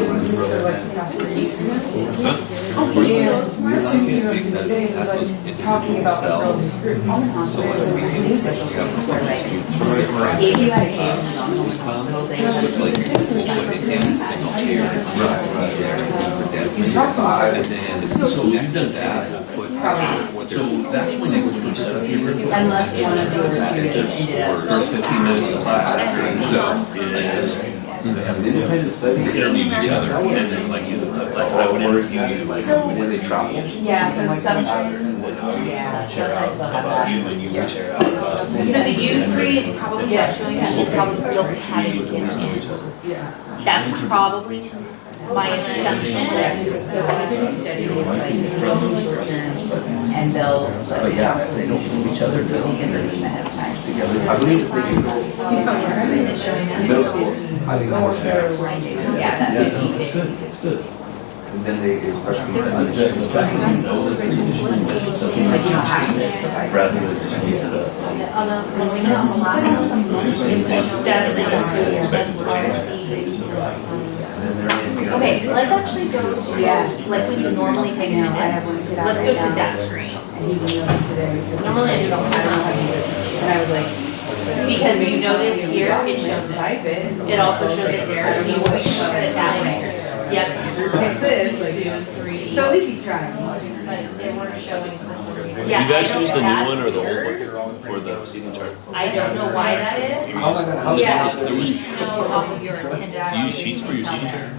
like talking about the girls group. If you had a And then, so we've done that, we'll put what they're. So that's when they would be set up here. Unless one of those First 15 minutes of class after, so it is. Interview each other, and then like I would interview you like when they travel. Yeah, because sometimes, About you and you would share out about. so the U3 is probably not showing us, you probably don't have any kids in. That's probably my assumption. So everything's steady, it's like short term, and they'll, But yeah, if they don't know each other, they'll get their name ahead of time. together. I believe if they can go middle school. I think it's more. Yeah, that 50. It's good, it's good. And then they start to be you know that they condition something like rather than just use it up. Okay, let's actually go to, like we would normally take attendance. Let's go to that screen. Normally I don't and I was like, because you notice here, it shows it. It also shows it there, so you will be looking at it that way. Yep. Like this, Two, three. so at least he's trying. But they weren't showing. You Yeah, guys I know use the new that's one or the weird. old one, or the seating chart? I don't know why that is. Yeah. There was off of your attendance. You use sheets for your seating chart?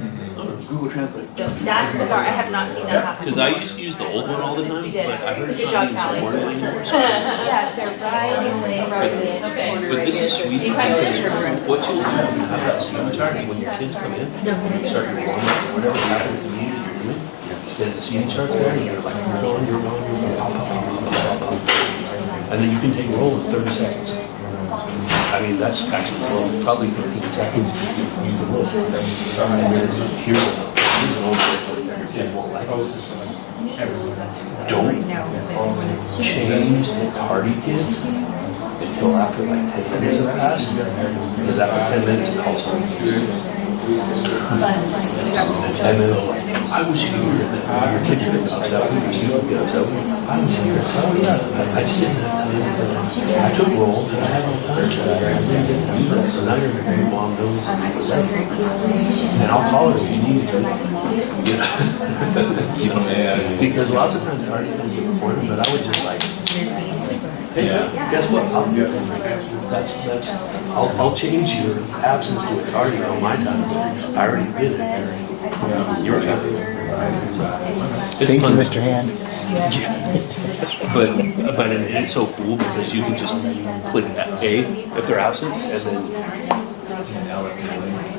Google Translate. So that's bizarre, I have not seen that happen. Because I used to use the old one all the time, but I heard it's Good not job, even Callie. supported anymore. so- Yeah, they're right around this corner. But this is sweet because what you'll do when you have that seating chart is when your kids come in, you start your warm up, whatever happens to me that you're doing, then the seating chart's there, and you're like, you're going, pop, pop, pop, pop, pop, pop, pop. And then you can take a roll in 30 seconds. I mean, that's actually slow, probably 15 seconds you can look. And then here's an old trick that your kids won't like. Don't change the tardy kids until after like 10 minutes have passed, because after 10 minutes it calls for and then they'll like, I was here, and then your kids get upset with you, your student get upset with you. I was here, so yeah, I just didn't have time. I took roll, and I had no time, so I didn't get to do that. So now your mom knows, and I'll call her if you need to. You know? Because lots of times tardy comes before them, but I would just like, hey, guess what? I'll change your absence to a tardy on my time. I already did it. Your time. It's Thank fun. you, Mr. Hand. But it is so cool because you can just click A if they're absent,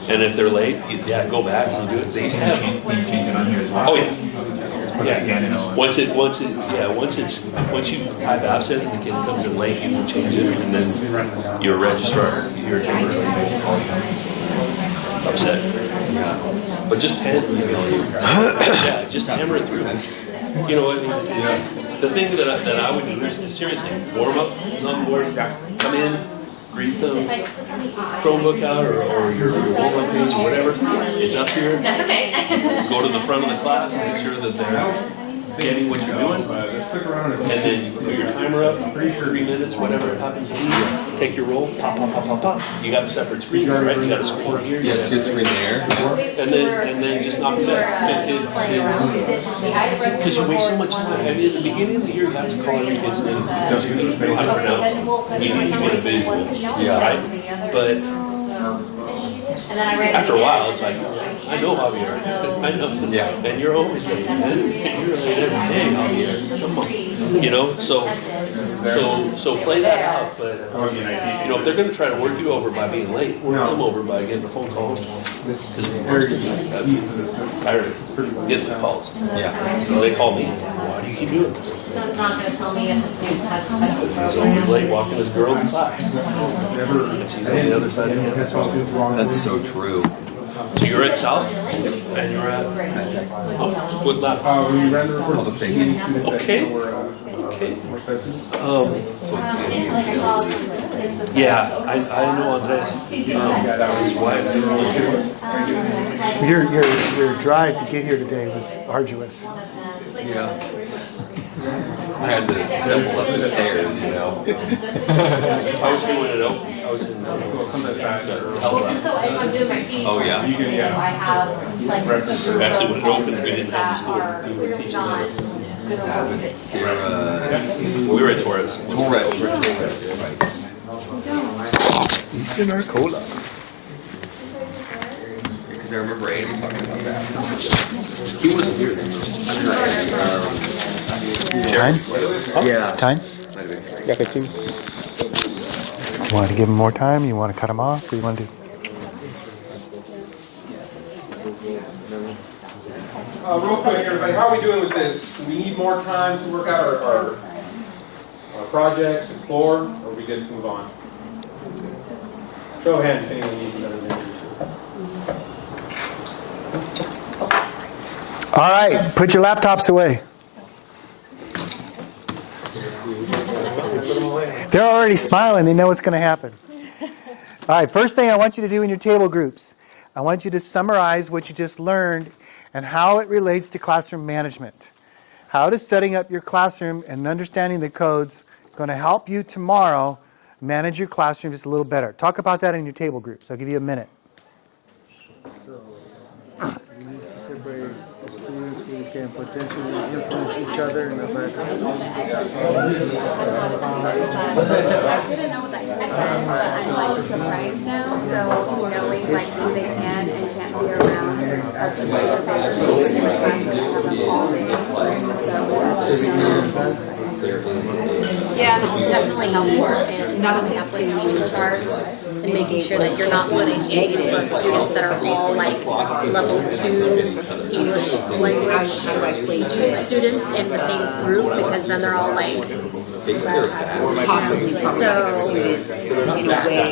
and if they're late, go back and do it. They used to have. Oh yeah. Yeah. Once you type absent and the kid comes in late, you can change it, and then your registrar, your upset. But just just hammer it through. You know what I mean? The thing that I would do is seriously warm up on board, come in, greet them, Chromebook out or your warm-up page or whatever. It's up here. That's okay. Go to the front of the class, make sure that they're getting what you're doing, and then you put your timer up, 3 minutes, whatever it happens to be. Take your roll, pop, pop, pop, pop, pop. You got a separate screen, right? You got a screen here. Yes, your screen there. And then just knock it out. It's because you waste so much time. I mean, at the beginning of the year, you have to call every kid's name because you need to know how to pronounce it. You need to get a visual, right? But after a while, it's like, I know Javier. I know. Yeah. And you're always late, man. You're late every day, Javier. Come on. You know, so play that out. But you know, if they're going to try to work you over by being late, work them over by getting a phone call. Because most of them are tired of getting the calls. Yeah. So they call me. Why do you keep doing this? So it's not gonna tell me if the student has a He's always late walking this girl in class. She's on the other side of the That's so true. So you're at South, and you're at what lab? Okay. Okay. Yeah, I know Andres. His wife. Your drive to get here today was arduous. Yeah. I had to stumble up the stairs, you know. I was doing it out. I was in Oh yeah. I have like. Actually, when it opened, we didn't have the school. We were teaching Not it. They're, We were at Torres. Torres. Eastern or cola? Because I remember Andrew talking about that. He wasn't here then. Time? Yeah. It's time? Got 15. You want to give them more time? You want to cut them off? What do you want to do? Real quick, everybody, how are we doing with this? Do we need more time to work out our projects, explore, or are we good to move on? Show of hands if anyone needs another minute. All right, put your laptops away. They're already smiling. They know what's going to happen. All right, first thing I want you to do in your table groups, I want you to summarize what you just learned and how it relates to classroom management. How does setting up your classroom and understanding the codes going to help you tomorrow manage your classroom just a little better? Talk about that in your table groups. I'll give you a minute. You need to separate the students who can potentially influence each other in the background. I didn't know what that meant, but I'm like surprised now. So knowing like who they can and can't be around as a supervisor in the classes I have them all day. Yeah, that's definitely helpful, and not only have like seating charts and making sure that you're not putting a group of students that are all like level 2 English language students in the same group, because then they're all like possibly so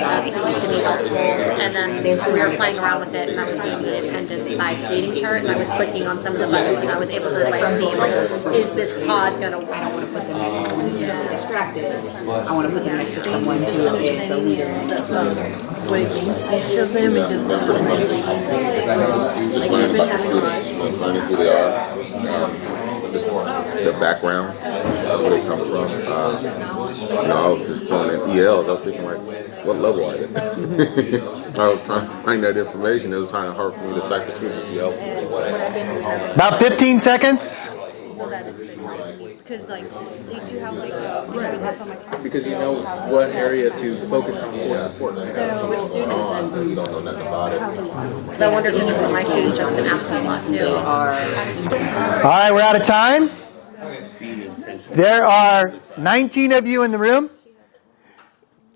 that seems to be helpful. And then we were playing around with it, and I was doing the attendance by seating chart, and I was clicking on some of the buttons, and I was able to like see like, is this pod gonna win? I want to put them next to someone who's distracted. I want to put them next to someone who is a leader. What against each of them and just Just learning about the students, learning who they are, just their background, where they come from. I was just throwing in ELs. I was thinking, like, what level are they? I was trying to find that information. It was kind of hard for me to decipher through the EL. About 15 seconds. So that it's because like they do have like Because you know what area to focus on for support. so which students and You don't know nothing about it. So I wonder which one of my students that's been absent a lot too. All right, we're out of time. There are 19 of you in the room.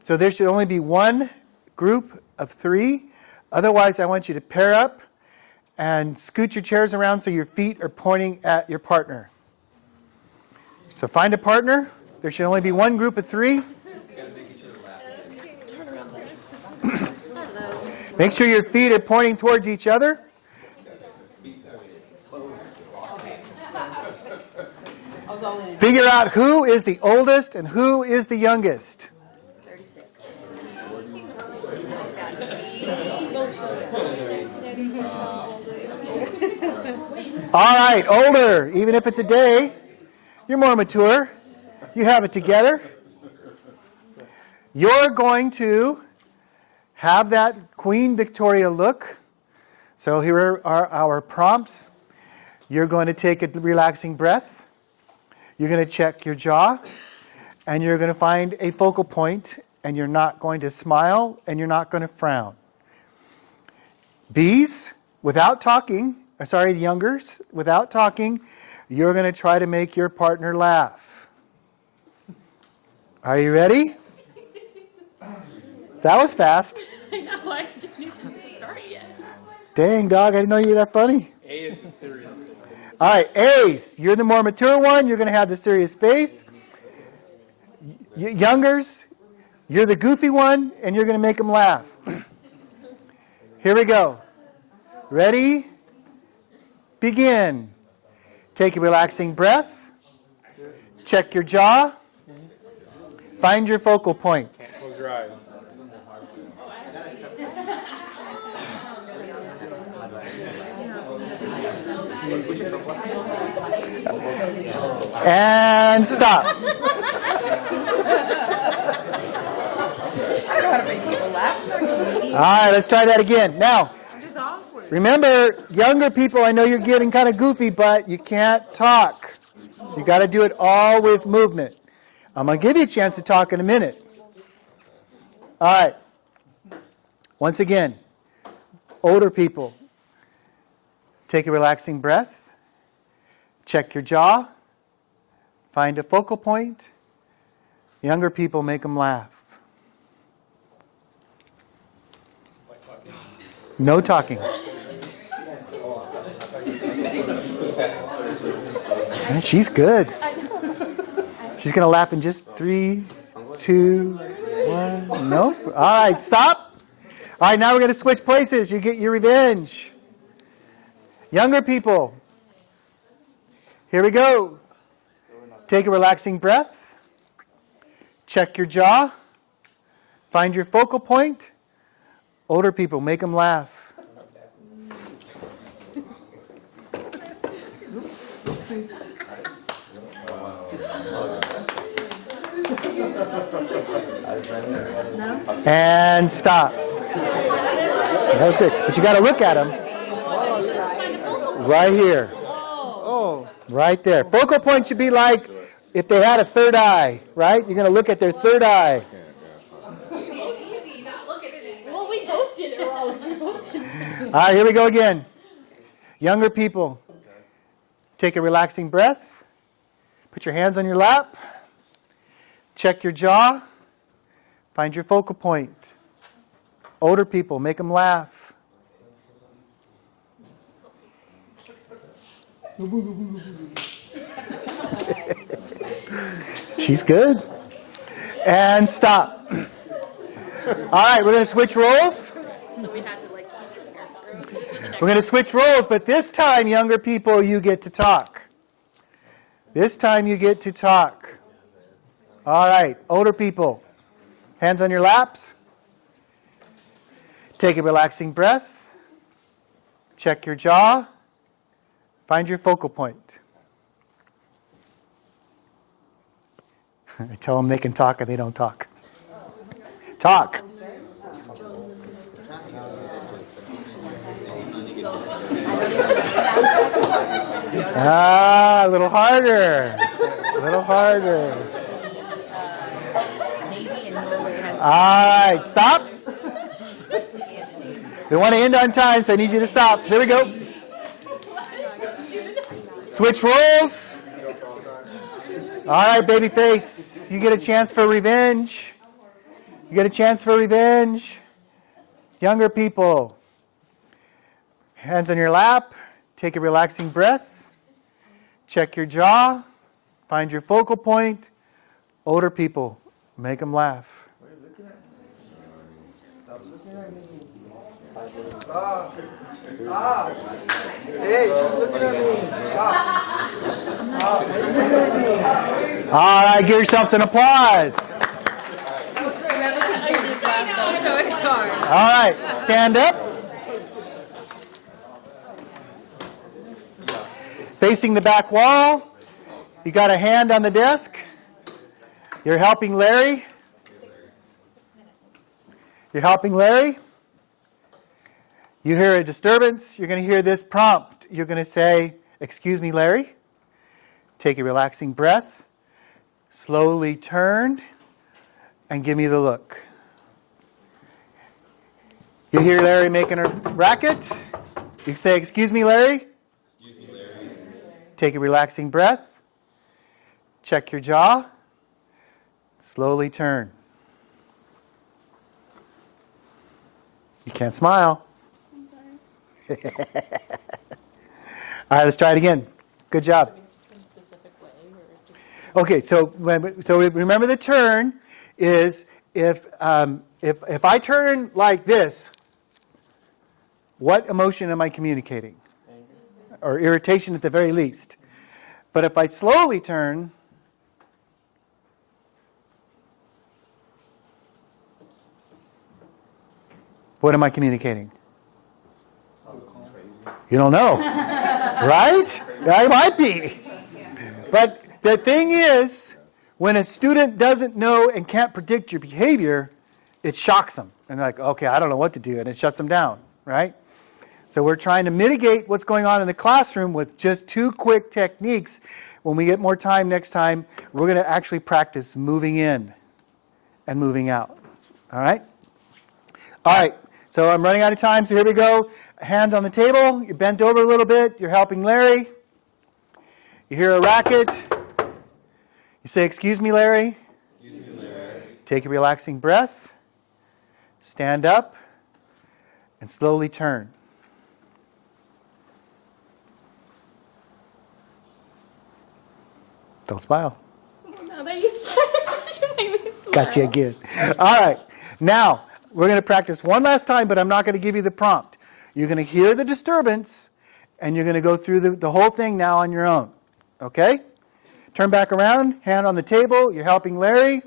So there should only be one group of 3. Otherwise, I want you to pair up and scoot your chairs around so your feet are pointing at your partner. So find a partner. There should only be one group of 3. Make sure your feet are pointing towards each other. Figure out who is the oldest and who is the youngest. All right, older, even if it's a day, you're more mature. You have it together. You're going to have that Queen Victoria look. So here are our prompts. You're going to take a relaxing breath. You're going to check your jaw. And you're going to find a focal point. And you're not going to smile. And you're not going to frown. B's, without talking, the youngers, without talking, you're going to try to make your partner laugh. Are you ready? That was fast. I know, I didn't even start yet. Dang, dog, I didn't know you were that funny. A is the serious. All right, A's, you're the more mature one. You're going to have the serious face. Youngers, you're the goofy one, and you're going to make them laugh. Here we go. Ready? Begin. Take a relaxing breath. Check your jaw. Find your focal point. Close your eyes. And stop. I don't know how to make people laugh. I'm not a comedian. All right, let's try that again. Now, I'm just awkward. remember, younger people, I know you're getting kind of goofy, but you can't talk. You got to do it all with movement. I'm going to give you a chance to talk in a minute. All right. Once again, older people, take a relaxing breath. Check your jaw. Find a focal point. Younger people, make them laugh. No talking. Man, she's good. She's going to laugh in just 3, 2, 1. Nope. All right, stop. All right, now we're going to switch places. You get your revenge. Younger people, here we go. Take a relaxing breath. Check your jaw. Find your focal point. Older people, make them laugh. And stop. That was good. But you got to look at them. Right here. Oh. Right there. Focal point should be like if they had a third eye, right? You're going to look at their third eye. Well, we both did it wrong. We both did it. All right, here we go again. Younger people, take a relaxing breath. Put your hands on your lap. Check your jaw. Find your focal point. Older people, make them laugh. She's good. And stop. All right, we're going to switch roles. We're going to switch roles, but this time, younger people, you get to talk. This time you get to talk. All right, older people, hands on your laps. Take a relaxing breath. Check your jaw. Find your focal point. I tell them they can talk and they don't talk. Talk. Ah, a little harder. A little harder. All right, stop. They want to end on time, so I need you to stop. There we go. Switch roles. All right, baby face. You get a chance for revenge. You get a chance for revenge. Younger people. Hands on your lap. Take a relaxing breath. Check your jaw. Find your focal point. Older people. Make them laugh. Stop. Stop. Hey, she's looking at me. Stop. Stop. All right, give yourselves an applause. All right, stand up. Facing the back wall. You got a hand on the desk. You're helping Larry. You're helping Larry. You hear a disturbance. You're going to hear this prompt. You're going to say, "Excuse me, Larry." Take a relaxing breath. Slowly turn and give me the look. You hear Larry making a racket. You say, "Excuse me, Larry." Excuse me, Larry. Take a relaxing breath. Check your jaw. Slowly turn. You can't smile. All right, let's try it again. Good job. Okay, so remember the turn is if I turn like this, what emotion am I communicating? Or irritation at the very least. But if I slowly turn, what am I communicating? You don't know. Right? I might be. But the thing is, when a student doesn't know and can't predict your behavior, it shocks them. And they're like, okay, I don't know what to do. And it shuts them down, right? So we're trying to mitigate what's going on in the classroom with just 2 quick techniques. When we get more time next time, we're going to actually practice moving in and moving out. All right? All right. So I'm running out of time, so here we go. Hand on the table. You're bent over a little bit. You're helping Larry. You hear a racket. You say, excuse me, Larry. Excuse me, Larry. Take a relaxing breath. Stand up and slowly turn. Don't smile. Now that you said it, you made me smile. Got you again. All right. Now, we're going to practice one last time, but I'm not going to give you the prompt. You're going to hear the disturbance, and you're going to go through the whole thing now on your own. Okay? Turn back around, hand on the table. You're helping Larry.